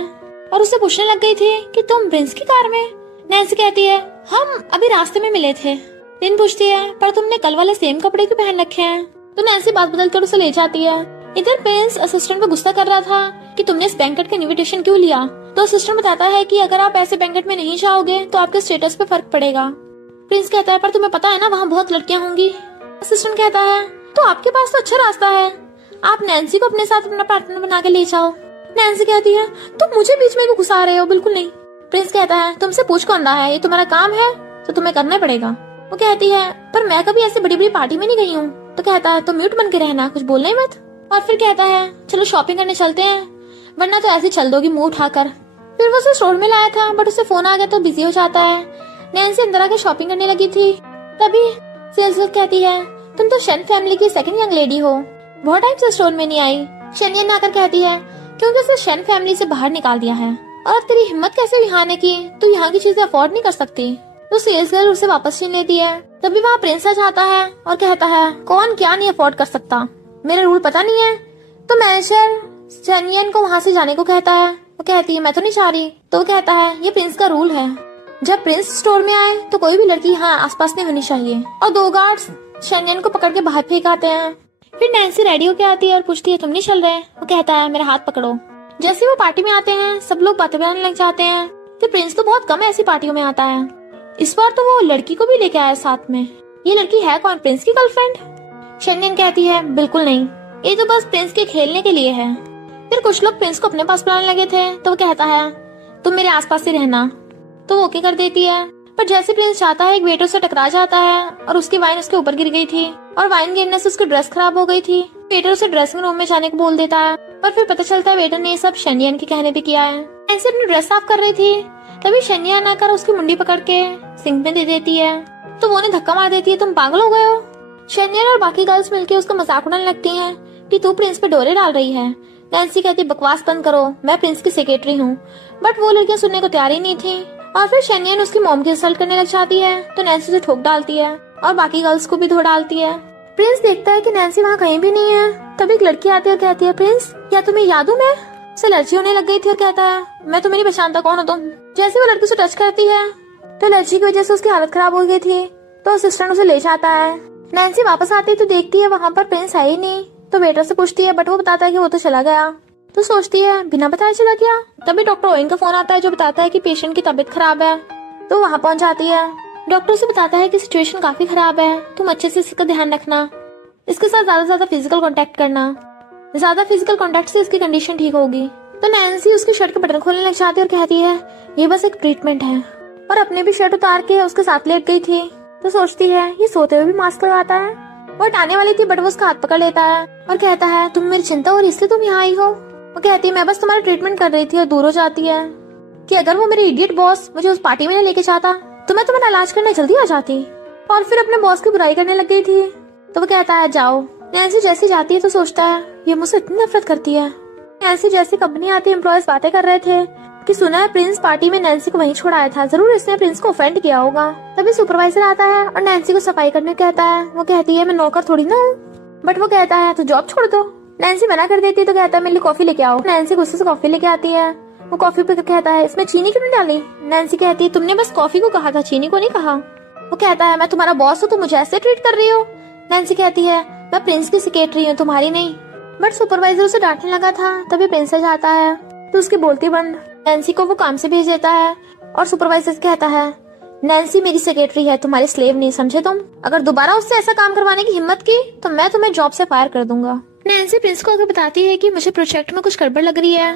और उससे पूछने लग गई थी कि तुम प्रिंस की कार में? नैन्सी कहती है हम अभी रास्ते में मिले थे। लिन पूछती है पर तुमने कल वाले सेम कपड़े क्यों पहन रखे हैं? तो नैन्सी बात बदल कर उसे ले जाती है। इधर प्रिंस असिस्टेंट पे गुस्सा कर रहा था कि तुमने इस बैंकेट का इनविटेशन क्यों लिया। तो असिस्टेंट बताता है कि अगर आप ऐसे बैंकेट में नहीं जाओगे तो आपके स्टेटस पे फर्क पड़ेगा। प्रिंस कहता है पर तुम्हें पता है ना वहाँ बहुत लड़कियां होंगी। असिस्टेंट कहता है तो आपके पास तो अच्छा रास्ता है, आप नैन्सी को अपने साथ अपना पार्टनर बना के ले जाओ। नैन्सी कहती है तुम मुझे बीच में क्यों घुसा रहे हो? बिल्कुल नहीं। प्रिंस कहता है तुमसे पूछ कौन रहा है, ये तुम्हारा काम है तो तुम्हें करना पड़ेगा। वो कहती है पर मैं कभी ऐसी बड़ी बड़ी पार्टी में नहीं गई हूँ। तो कहता है तो म्यूट बन के रहना, कुछ बोलना ही मत। और फिर कहता है चलो शॉपिंग करने चलते हैं वरना तो ऐसे चल दोगी मुंह उठाकर। फिर वो उसे स्टोर में लाया था बट उसे फोन आ गया तो बिजी हो जाता है। नैन्सी अंदर आके शॉपिंग करने लगी थी तभी सेल्सगर्ल कहती है तुम तो शन फैमिली की सेकंड यंग लेडी हो, बहुत टाइम से स्टोर में नहीं आई। शनियन आकर कहती है क्योंकि उसे शन फैमिली से बाहर निकाल दिया है और तेरी हिम्मत कैसे यहाँ आने की, तू यहाँ की चीजें अफोर्ड नहीं कर सकती। तो सेल्स गर्ल उसे वापस छीन लेती है। तभी वहाँ प्रिंस आ जाता है और कहता है कौन क्या नहीं अफोर्ड कर सकता, मेरा रूल पता नहीं है। तो मैनेजर शनियन को वहाँ से जाने को कहता है। वो कहती है मैं तो नहीं चाह रही। तो वो कहता है ये प्रिंस का रूल है, जब प्रिंस स्टोर में आए तो कोई भी लड़की यहाँ आसपास नहीं होनी चाहिए। और 2 गार्ड्स शनियन को पकड़ के बाहर फेंक आते हैं। फिर नैन्सी रेडी होके आती है और पूछती है तुम नहीं चल रहे? वो कहता है मेरा हाथ पकड़ो। जैसे वो पार्टी में आते हैं सब लोग बातें बनाने लग जाते हैं। तो प्रिंस तो बहुत कम ऐसी पार्टियों में आता है, इस बार तो वो लड़की को भी लेके आया साथ में। ये लड़की है कौन, प्रिंस की गर्लफ्रेंड? शनियन कहती है बिल्कुल नहीं, ये तो बस प्रिंस के खेलने के लिए है। फिर कुछ लोग प्रिंस को अपने पास बुलाने लगे थे तो वो कहता है तुम मेरे आसपास ही रहना। तो वो ओके कर देती है। पर जैसे प्रिंस चाहता है एक वेटर से टकरा जाता है और उसकी वाइन उसके ऊपर गिर गई थी और वाइन गिरने से उसकी ड्रेस खराब हो गई थी। वेटर उसे ड्रेसिंग रूम में जाने को बोल देता है पर फिर पता चलता है वेटर ने ये सब शनियन के कहने पे किया है। ऐसे अपनी ड्रेस साफ कर रही थी तभी शनियन आकर उसकी मुंडी पकड़ के सिंक में दे देती है। तो वो उन्हें धक्का मार देती है तुम पागल हो गए हो। शनियन और बाकी गर्ल्स मिलके उसका मजाक उड़ाने लगती हैं कि तू प्रिंस पे डोरे डाल रही है। नैन्सी कहती बकवास बंद करो, मैं प्रिंस की सेक्रेटरी हूँ। बट वो लड़कियां सुनने को तैयार ही नहीं थी। और फिर शनियन उसकी मॉम की इंसल्ट करने लग जाती है तो नैन्सी उसे ठोक डालती है और बाकी गर्ल्स को भी धो डालती है। प्रिंस देखता है कि नैन्सी वहाँ कहीं भी नहीं है। तभी एक लड़की आती है और कहती है प्रिंस क्या तुम्हें याद हूँ मैं? उसे एलर्जी होने लग गई थी और कहता है मैं तुम्हें नहीं पहचानता, कौन हो तुम? जैसे वो लड़की उसे टच करती है तो एलर्जी की वजह से उसकी हालत खराब हो गई थी तो असिस्टेंट उसे ले जाता है। नैन्सी वापस आती है तो देखती है वहाँ पर प्रिंस है ही नहीं। तो वेटर से पूछती है बट वो बताता है कि वो तो चला गया। तो सोचती है बिना बताए चला गया। तभी डॉक्टर ओइन का फोन आता है जो बताता है कि पेशेंट की तबीयत खराब है। तो वहाँ पहुँच जाती है। डॉक्टर से बताता है कि सिचुएशन काफी खराब है, तुम अच्छे से इसका ध्यान रखना, इसके साथ ज्यादा से ज्यादा फिजिकल कांटेक्ट करना, ज्यादा फिजिकल कांटेक्ट से इसकी कंडीशन ठीक होगी। तो नैन्सी उसके शर्ट के बटन खोलने लग जाती है और कहती है ये बस एक ट्रीटमेंट है और अपने भी शर्ट उतार के उसके साथ लेट गई थी। तो सोचती है ये सोते हुए भी मास्क लगाता है। वो हटाने वाली थी बट वो उसका हाथ पकड़ लेता है और कहता है तुम मेरी चिंता हो रही इसलिए तुम यहाँ आई हो? वो कहती है मैं बस तुम्हारा ट्रीटमेंट कर रही थी और दूर हो जाती है कि अगर वो मेरे इडियट बॉस मुझे उस पार्टी में न लेके जाता तो मैं तुम्हारा इलाज करने जल्दी आ जाती। और फिर अपने बॉस की बुराई करने लग गई थी। तो वो कहता है जाओ। नैन्सी जैसे जाती है तो सोचता है ये मुझसे इतनी नफरत करती है। नैन्सी जैसे कंपनी आती है एम्प्लॉयज बातें कर रहे थे कि सुना है प्रिंस पार्टी में नैन्सी को वहीं छोड़ाया था, जरूर इसने प्रिंस को ऑफेंड किया होगा। तभी सुपरवाइजर आता है और नैन्सी को सफाई करने कहता है। वो कहती है मैं नौकर थोड़ी ना हूँ। बट वो कहता है तो जॉब छोड़ दो। नैन्सी मना कर देती है तो कहता है मेरे लिए कॉफी लेके आओ। नैन्सी गुस्से से कॉफी लेके आती है। वो कॉफी पे कहता है इसमें चीनी क्यों नहीं डाली? नैन्सी कहती है तुमने बस कॉफी को कहा था, चीनी को नहीं कहा। वो कहता है मैं तुम्हारा बॉस हूँ, तुम मुझे ऐसे ट्रीट कर रही हो। नैन्सी कहती है मैं प्रिंस की सेक्रेटरी हूँ, तुम्हारी नहीं। बट सुपरवाइजर उसे डांटने लगा था। तभी प्रिंस आ जाता है तो उसकी बोलती बंद। नैन्सी को वो काम से भेज देता है और सुपरवाइजर से कहता है, नैन्सी मेरी सेक्रेटरी है, तुम्हारी स्लेव नहीं, समझे तुम? अगर दोबारा उससे ऐसा काम करवाने की हिम्मत की तो मैं तुम्हें जॉब से फायर कर दूंगा। नैन्सी प्रिंस को अगर बताती है कि मुझे प्रोजेक्ट में कुछ गड़बड़ लग रही है,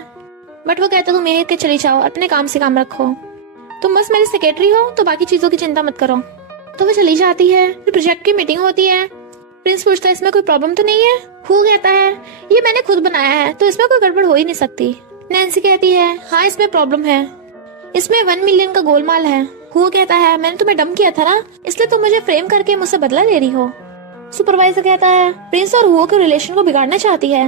बट वो कहता तुम यहीं के चली जाओ, अपने काम से काम रखो, तुम बस मेरी सेक्रेटरी हो तो बाकी चीजों की चिंता मत करो। तो वो चली जाती है। प्रोजेक्ट की मीटिंग होती है। प्रिंस पूछता है इसमें कोई प्रॉब्लम तो नहीं है? हु कहता है ये मैंने खुद बनाया है तो इसमें कोई गड़बड़ हो ही नहीं सकती। नैन्सी कहती है हाँ इसमें प्रॉब्लम है, इसमें 1 मिलियन का गोलमाल है। हु कहता है मैंने तुम्हें डम किया था ना, इसलिए तुम मुझे फ्रेम करके मुझसे बदला ले रही हो। सुपरवाइजर कहता है प्रिंस और हुओ के रिलेशन को बिगाड़ना चाहती है,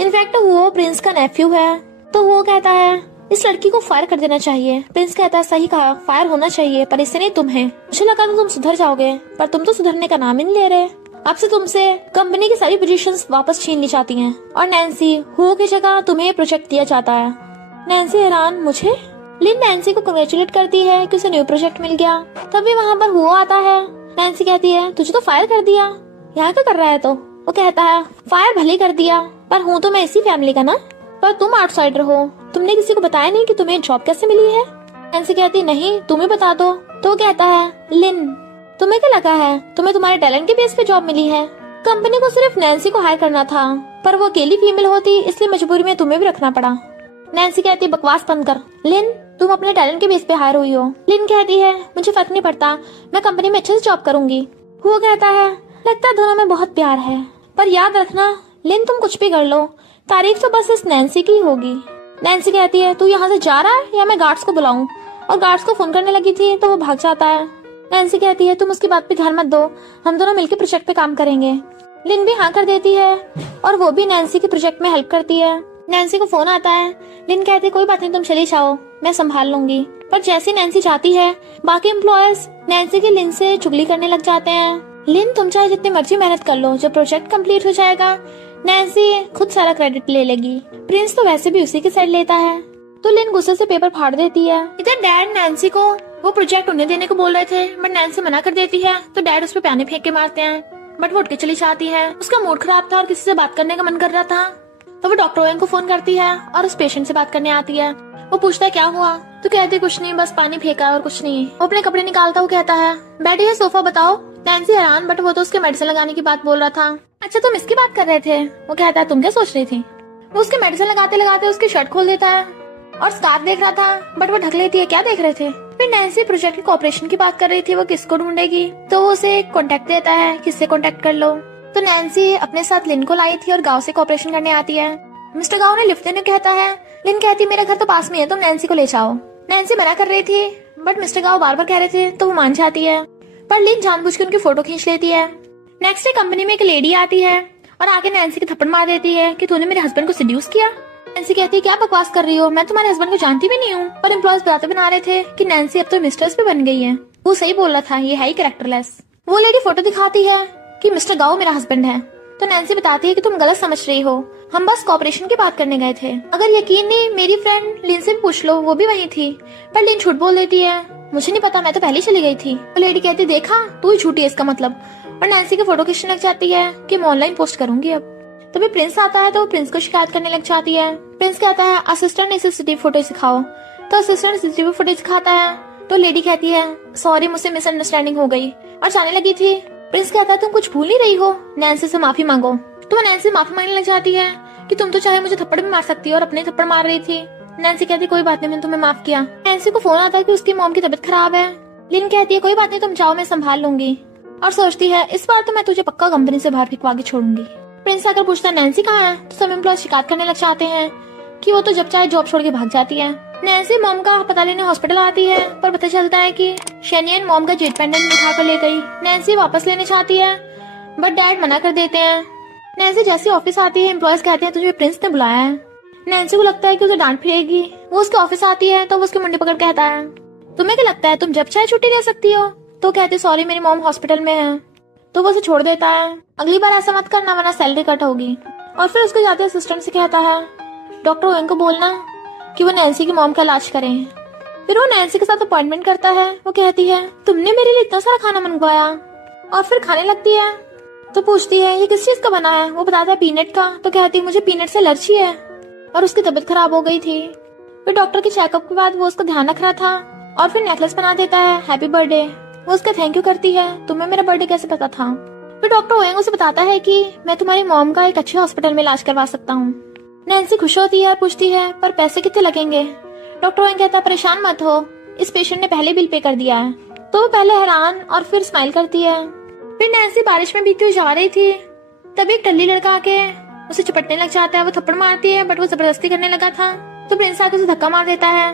इनफैक्ट हुओ प्रिंस का नेफ्यू है। तो हुओ कहता है इस लड़की को फायर कर देना चाहिए। प्रिंस कहता है सही कहा, फायर होना चाहिए, पर इससे नहीं तुम्हें। मुझे लगा था तुम सुधर जाओगे, पर तुम तो सुधरने का नाम ही नहीं ले रहे। अब से तुमसे कंपनी की सारी पोजीशंस वापस छीन ली जाती हैं और नैन्सी हुओ की जगह तुम्हें ये प्रोजेक्ट दिया जाता है। नैन्सी हैरान, मुझे? लिन नैन्सी को कांग्रेचुलेट करती है कि उसे न्यू प्रोजेक्ट मिल गया। तभी वहाँ पर हुओ आता है। नैन्सी कहती है तुझे तो फायर कर दिया, यहाँ क्या कर रहा है? तो वो कहता है फायर भले कर दिया, पर हूँ तो मैं इसी फैमिली का ना, पर तुम आउटसाइडर हो, तुमने किसी को बताया नहीं कि तुम्हें जॉब कैसे मिली है? नैन्सी कहती नहीं तुम ही बता दो। तो वो कहता है लिन तुम्हें क्या लगा है तुम्हें तुम्हारे टैलेंट के बेस पे जॉब मिली है? कंपनी को सिर्फ नैन्सी को हायर करना था, पर वो अकेली फीमेल होती इसलिए मजबूरी में तुम्हें भी रखना पड़ा। नैन्सी कहती बकवास बंद कर लिन, तुम अपने टैलेंट के बेस पे हायर हुई हो। लिन कहती है मुझे फर्क नहीं पड़ता, मैं कंपनी में अच्छे से जॉब करूंगी। वो कहता है लगता है दोनों में बहुत प्यार है, पर याद रखना लिन तुम कुछ भी कर लो, तारीफ तो बस इस नैन्सी की होगी। नैन्सी कहती है तू यहाँ से जा रहा है या मैं गार्ड्स को बुलाऊं? और गार्ड्स को फोन करने लगी थी तो वो भाग जाता है। नैन्सी कहती है तुम उसकी बात पे ध्यान मत दो, हम दोनों मिलकर प्रोजेक्ट पे काम करेंगे। लिन भी हाँ कर देती है और वो भी नैन्सी के प्रोजेक्ट में हेल्प करती है। नैन्सी को फोन आता है। लिन कहती है कोई बात नहीं तुम चली जाओ, मैं संभाल लूंगी। पर जैसे नैन्सी जाती है बाकी एम्प्लॉयज नैन्सी की लिन से चुगली करने लग जाते हैं। लिन तुम चाहे जितनी मर्जी मेहनत कर लो, जब प्रोजेक्ट कंप्लीट हो जाएगा नैन्सी खुद सारा क्रेडिट ले लेगी। प्रिंस तो वैसे भी उसी की साइड लेता है। तो लिन गुस्से से पेपर फाड़ देती है। इधर डैड नैन्सी को वो प्रोजेक्ट उन्हें देने को बोल रहे थे, बट नैन्सी मना कर देती है। तो डैड उस पर पानी फेंक के मारते हैं, बट वो उठ के चली जाती है। उसका मूड खराब था और किसी से बात करने का मन कर रहा था, तो वो डॉक्टर ओवेन को फोन करती है और उस पेशेंट से बात करने आती है। वो पूछता है क्या हुआ? तो कहती कुछ नहीं, बस पानी फेंका और कुछ नहीं। वो अपने कपड़े निकालता वो कहता है बैठिए सोफा बताओ। नैन्सी हैरान, बट वो तो उसके मेडिसिन लगाने की बात बोल रहा था। अच्छा तुम इसकी बात कर रहे थे? वो कहता है तुम क्या सोच रही थी? वो उसके मेडिसिन लगाते लगाते उसकी शर्ट खोल देता है और स्कार्फ देख रहा था, बट वो ढक लेती है। क्या देख रहे थे? फिर नैन्सी प्रोजेक्ट की कोऑपरेशन की बात कर रही थी, वो किसको ढूंढेगी, तो वो उसे कॉन्टेक्ट देता है, किससे कॉन्टेक्ट कर लो। तो नैन्सी अपने साथ लिन को लाई थी और गाँव से कोऑपरेशन करने आती है। मिस्टर गाँव ने लिफ्ट देने कहता है। लिन कहती मेरा घर तो पास में है, तुम नैन्सी को ले जाओ। नैन्सी मना कर रही थी, बट मिस्टर गाँव बार बार कह रहे थे तो वो मान जाती है, पर लिन जानबूझ के उनकी फोटो खींच लेती है। नेक्स्ट डे कंपनी में एक लेडी आती है और आके नैन्सी की थप्पड़ मार देती है कि तूने मेरे हस्बैंड को सेड्यूस किया। नैन्सी कहती है क्या बकवास कर रही हो, मैं तुम्हारे हस्बैंड को जानती भी नहीं हूँ। पर एम्प्लॉयज बताते बना रहे थे कि नैन्सी अब तो मिस्ट्रेस भी बन गई है। वो सही बोल रहा था, ये है ही कैरेक्टरलेस। वो लेडी फोटो दिखाती है कि मिस्टर गाओ मेरा हस्बैंड है। तो नैन्सी बताती है कि तुम गलत समझ रही हो, हम बस कॉपरेशन की बात करने गए थे। अगर यकीन नहीं मेरी फ्रेंड लिन से भी पूछ लो, वो भी वही थी। पर लिन झूठ बोल देती है, मुझे नहीं पता, मैं तो पहले ही चली गई थी। वो लेडी कहती देखा तू ही झूठी है इसका मतलब। और नैन्सी की फोटो खींचने लग जाती है कि मैं ऑनलाइन पोस्ट करूंगी अब। तभी प्रिंस आता है तो वो प्रिंस को शिकायत करने लग जाती है। प्रिंस कहता है असिस्टेंट ने सीसीटीवी फुटेज सिखाओ। तो असिस्टेंट सीसीटीवी फुटेज सिखाता है। तो लेडी कहती है सॉरी मुझसे मिसअंडरस्टैंडिंग हो गई और जाने लगी थी। प्रिंस कहता है तुम कुछ भूल नहीं रही हो, नैन्सी से माफी मांगो। तो नैन्सी माफी मांगने लग जाती है कि तुम तो चाहे मुझे थप्पड़ भी मार सकती हो और अपने थप्पड़ मार रही थी। नैन्सी कहती कोई बात नहीं, मैंने तुम्हें माफ किया। नैन्सी को फोन आता है कि उसकी मॉम की तबीयत खराब है। लिन कहती है कोई बात नहीं तुम जाओ, मैं संभाल लूंगी। और सोचती है इस बार तो मैं तुझे पक्का कंपनी से बाहर फिकवा के छोड़ूंगी। प्रिंस आकर पूछता है नैन्सी कहाँ है, तो सब एम्प्लॉय शिकायत करने लग जाते हैं कि वो तो जब चाहे जॉब छोड़ के भाग जाती है। नैन्सी मॉम का पता लेने हॉस्पिटल आती है, पर पता चलता है कि शनियन मॉम का जेट पेंडेंट उठा कर ले गई। नैन्सी वापस लेने चाहती है, बट डैड मना कर देते हैं। नैन्सी जैसे ऑफिस आती है, एम्प्लॉयज कहते हैं तुझे प्रिंस ने बुलाया है। नैन्सी को लगता है कि उसे डांट पड़ेगी। वो उसके ऑफिस आती है तो वो उसके मुंडी पकड़ कहता है तुम्हें क्या लगता है तुम जब चाहे छुट्टी ले सकती हो? तो कहती सॉरी मेरी मॉम हॉस्पिटल में है। तो वो उसे छोड़ देता है, अगली बार ऐसा मत करना वरना सैलरी कट होगी। और फिर उसके जाते असिस्टेंट से कहता है डॉक्टर ओवेन को बोलना कि वो नैन्सी की मॉम का इलाज करें। फिर वो नैन्सी के साथ अपॉइंटमेंट करता है। वो कहती है तुमने मेरे लिए इतना सारा खाना मंगवाया, और फिर खाने लगती है। तो पूछती है ये किस चीज का बना है? वो बताता है पीनट का। तो कहती है मुझे पीनट से एलर्जी है और उसकी तबीयत खराब हो गई थी। फिर डॉक्टर के चेकअप के बाद वो उसका ध्यान रख रहा था। और फिर नेकलेस बना देता है हैप्पी बर्थडे। वो उसका थैंक यू करती है, तुम्हें मेरा बर्थडे कैसे पता था? फिर डॉक्टर ओएंग उसे बताता है कि मैं तुम्हारी मॉम का एक अच्छे हॉस्पिटल में इलाज करवा सकता हूँ। नैन्सी खुश होती है और पूछती है पर पैसे कितने लगेंगे? डॉक्टर ओएंग कहता है परेशान मत हो, इस पेशेंट ने पहले बिल पे कर दिया है। तो वो पहले हैरान और फिर स्माइल करती है। फिर नैन्सी बारिश में भीगती हुई जा रही थी, तभी एक टल्ली लड़का आके उसे चपटने लग जाता है। वो थप्पड़ मारती है बट वो जबरदस्ती करने लगा था, तो प्रिंस आके उसे धक्का मार देता है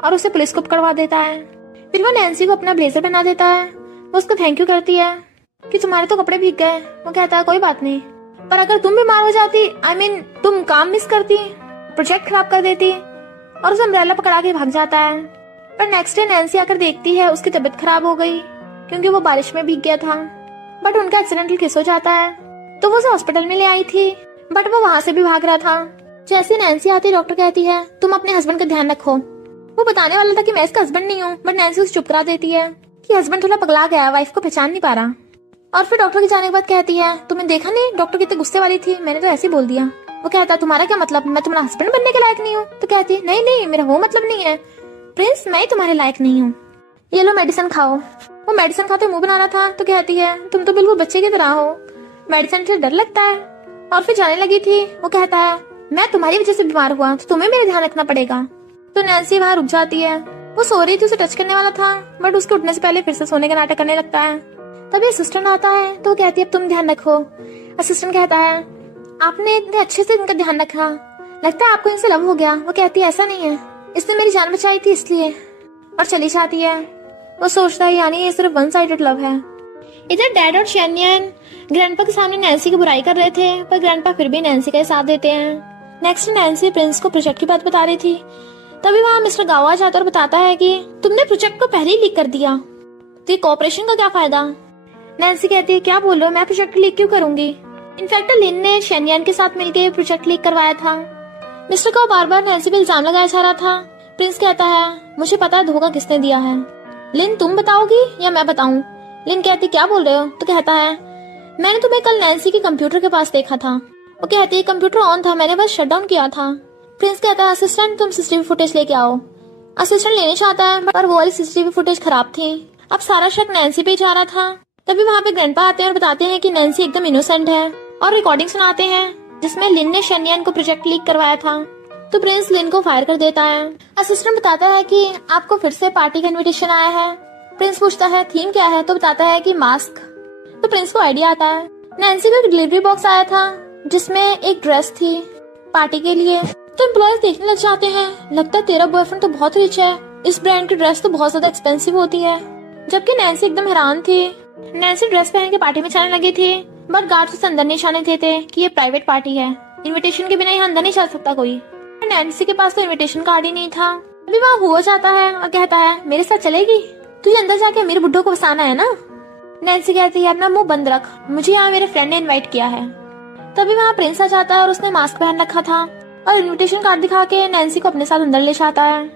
और उसे पुलिस को पकड़वा देता है। फिर वो नैन्सी को अपना ब्लेजर पहना देता है। वो उसको थैंक यू करती है कि तुम्हारे तो कपड़े भीग गए। वो कहता है कोई बात नहीं, पर अगर तुम बीमार हो जाती, तुम काम मिस करती, प्रोजेक्ट खराब कर देती, और उसे अम्ब्रेला पकड़ा के भाग जाता है। पर नेक्स्ट डे नैन्सी आकर देखती है उसकी तबीयत खराब हो गई क्योंकि वो बारिश में भीग गया था। बट उनका एक्सीडेंटल किस हो जाता है, तो वो उसे हॉस्पिटल में ले आई थी बट वो वहाँ से भी भाग रहा था। जैसे नैन्सी आती डॉक्टर कहती है तुम अपने हस्बैंड का ध्यान रखो। वो बताने वाला था कि मैं इसका हस्बैंड नहीं हूँ, बट नैन्सी उसे चुप करा देती है कि हस्बैंड थोड़ा पगला गया, वाइफ को पहचान नहीं पा रहा। और फिर डॉक्टर के जाने के बाद कहती है तुमने देखा नहीं डॉक्टर कितने गुस्से वाली थी, मैंने तो ऐसे ही बोल दिया। वो कहता तुम्हारा क्या मतलब, मैं तुम्हारा हस्बैंड बनने के लायक नहीं हूँ? तो कहती नहीं नहीं मेरा वो मतलब नहीं है प्रिंस, मैं ही तुम्हारे लायक नहीं हूँ, ये लो मेडिसिन खाओ। वो मेडिसिन खाते मुंह बना रहा था तो कहती है तुम तो बिल्कुल बच्चे की तरह हो, मेडिसिन से डर लगता है। और फिर जाने लगी थी। वो कहता है मैं तुम्हारी वजह से बीमार हुआ तो तुम्हें मेरा ध्यान रखना पड़ेगा। तो नैन्सी वहाँ रुक जाती है। वो सो रही थी, उसे टच करने वाला था बट उसके उठने से पहले फिर से सोने का नाटक करने लगता है। तभी असिस्टेंट आता है तो कहती है अब तुम ध्यान रखो। असिस्टेंट कहता है आपने इतने अच्छे से इनका ध्यान रखा, लगता है आपको इनसे लव हो गया। वो कहती है ऐसा नहीं है, इसने मेरी जान बचाई थी इसलिए, और चली जाती है। वो सोचता है यानी ये सिर्फ वन साइडेड लव है। इधर डैड और शेनियन ग्रैंडपा के सामने नैन्सी की बुराई कर रहे थे, पर ग्रैंडपा फिर भी नैन्सी का साथ देते हैं। नेक्स्ट नैन्सी प्रिंस को प्रोजेक्ट की बात बता रही थी, तभी वहाँ मिस्टर गाओ आ जाता और बताता है कि तुमने प्रोजेक्ट को पहले ही लीक कर दिया, तो ये कोऑपरेशन का क्या फायदा? नैन्सी कहती है क्या बोल रहे हो, मैं प्रोजेक्ट लीक क्यों करूंगी? इनफैक्ट लिन ने शेनियन के साथ मिलकर प्रोजेक्ट लीक करवाया था। मिस्टर गाओ बार बार नैन्सी पे इल्जाम लगाया जा रहा था। प्रिंस कहता है मुझे पता है धोखा किसने दिया है। लिन तुम बताओगी या मैं बताऊं? लिन कहती क्या बोल रहे हो? तो कहता है मैंने तुम्हें कल नैन्सी के कंप्यूटर के पास देखा था। वो कहती है कंप्यूटर ऑन था, मैंने बस शट डाउन किया था। प्रिंस कहता है असिस्टेंट तुम सीसीटीवी फुटेज लेके आओ। असिस्टेंट लेने चाहता है पर वो वाली सीसीटीवी फुटेज खराब थी। अब सारा शक नैन्सी पे जा रहा था। तभी वहाँ पे ग्रैंडपा आते हैं और बताते हैं कि नैन्सी एकदम इनोसेंट है, और रिकॉर्डिंग सुनाते हैं जिसमें लिन ने शेनियन को प्रोजेक्ट लीक करवाया था। तो प्रिंस लिन को फायर कर देता है। असिस्टेंट बताता है कि आपको फिर से पार्टी का इनविटेशन आया है। प्रिंस पूछता है थीम क्या है, तो बताता है कि मास्क। तो प्रिंस को आइडिया आता है। नैन्सी को एक डिलीवरी बॉक्स आया था जिसमें एक ड्रेस थी पार्टी के लिए। तो एम्प्लॉयज देखने लग जाते हैं, लगता है तेरा बॉयफ्रेंड तो बहुत रिच है, इस ब्रांड की ड्रेस तो बहुत ज्यादा एक्सपेंसिव होती है। जबकि नैन्सी एकदम हैरान थी। नैन्सी ड्रेस पहन के पार्टी में जाने लगी थी बट गार्ड्स उसे अंदर नहीं जाने देते कि ये प्राइवेट पार्टी है, इनविटेशन के बिना यहाँ अंदर नहीं जा सकता कोई। नैन्सी के पास तो इनविटेशन कार्ड ही नहीं था। अभी वहाँ हुआ जाता है और कहता है मेरे साथ चलेगी, तुझे अंदर जाके मेरे बुड्ढो को फंसाना है ना। नैन्सी कहती है अपना मुंह बंद रख, मुझे यहाँ मेरे फ्रेंड ने इनवाइट किया है। तभी वहाँ प्रिंस आ जाता है और उसने मास्क पहन रखा था और इनविटेशन कार्ड दिखा के नैन्सी को अपने साथ अंदर ले जाता है।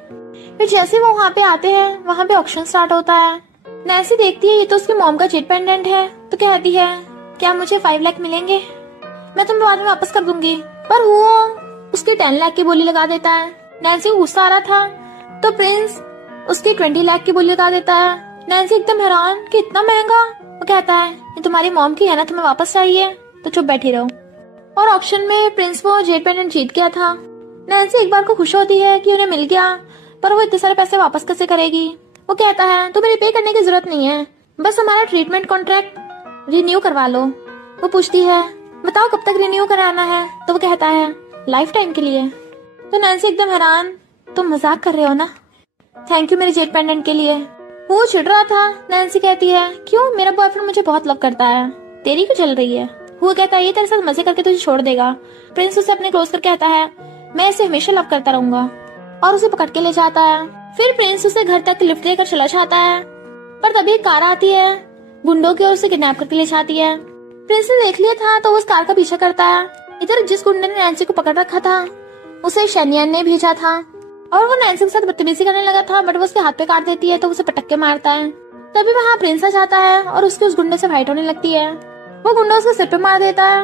फिर जैसे वो वहाँ पे आते हैं, वहाँ पे ऑक्शन स्टार्ट होता है। नैन्सी देखती है ये तो उसकी मॉम का जेट पेंडेंट है, तो कहती है क्या मुझे 5 लाख मिलेंगे? मैं तुम्हें बाद में वापस कर दूंगी। पर वो उसके 10 लाख की बोली लगा देता है। नैन्सी को गुस्सा आ रहा था तो प्रिंस उसकी 20 लाख की बोली लगा देता है। नैन्सी एकदम हैरान कि इतना महंगा। वो कहता है ये तुम्हारी मॉम की है ना, तुम्हें वापस चाहिए तो चुप बैठी रहो। और ऑप्शन में प्रिंस वो जेट पेंडेंट जीत गया था। नैन्सी एक बार को खुश होती है कि उन्हें मिल गया, पर वो इतने सारे पैसे वापस कैसे करेगी। वो कहता है तुम्हें रिपे करने की जरूरत नहीं है, बस हमारा ट्रीटमेंट कॉन्ट्रैक्ट रिन्यू करवा लो। वो पूछती है बताओ कब तक रिन्यू कराना है? तो वो कहता है लाइफ टाइम के लिए। तो नैन्सी एकदम हैरान तुम मजाक कर रहे हो ना, थैंक यू मेरे जेट पेंडेंट के लिए। वो चिढ़ रहा था। नैन्सी कहती है क्यों, मेरा बॉयफ्रेंड मुझे बहुत लव करता है, तेरी क्यों चल रही है? वो कहता है ये तेरे साथ मजे करके तुझे छोड़ देगा। प्रिंस उसे अपने क्लोज कर कहता है मैं इसे हमेशा लव करता रहूंगा, और उसे पकड़ के ले जाता है। फिर प्रिंस उसे घर तक लिफ्ट लेकर चला जाता है, पर तभी एक कार आती है गुंडों की और उसे किडनैप करके ले जाती है। प्रिंस ने देख लिया था तो उस कार का पीछा करता है। इधर जिस गुंडे ने नैन्सी को पकड़ रखा था उसे शेनियन ने भेजा था, और वो नैन्सी के साथ बदतमीजी करने लगा था, बट वो उसके हाथ पे काट देती है तो उसे पटक के मारता है। तभी वहाँ प्रिंस आ जाता है और उसके उस गुंडे से फाइट होने लगती है। वो गुंडा उसके सिर पे मार देता है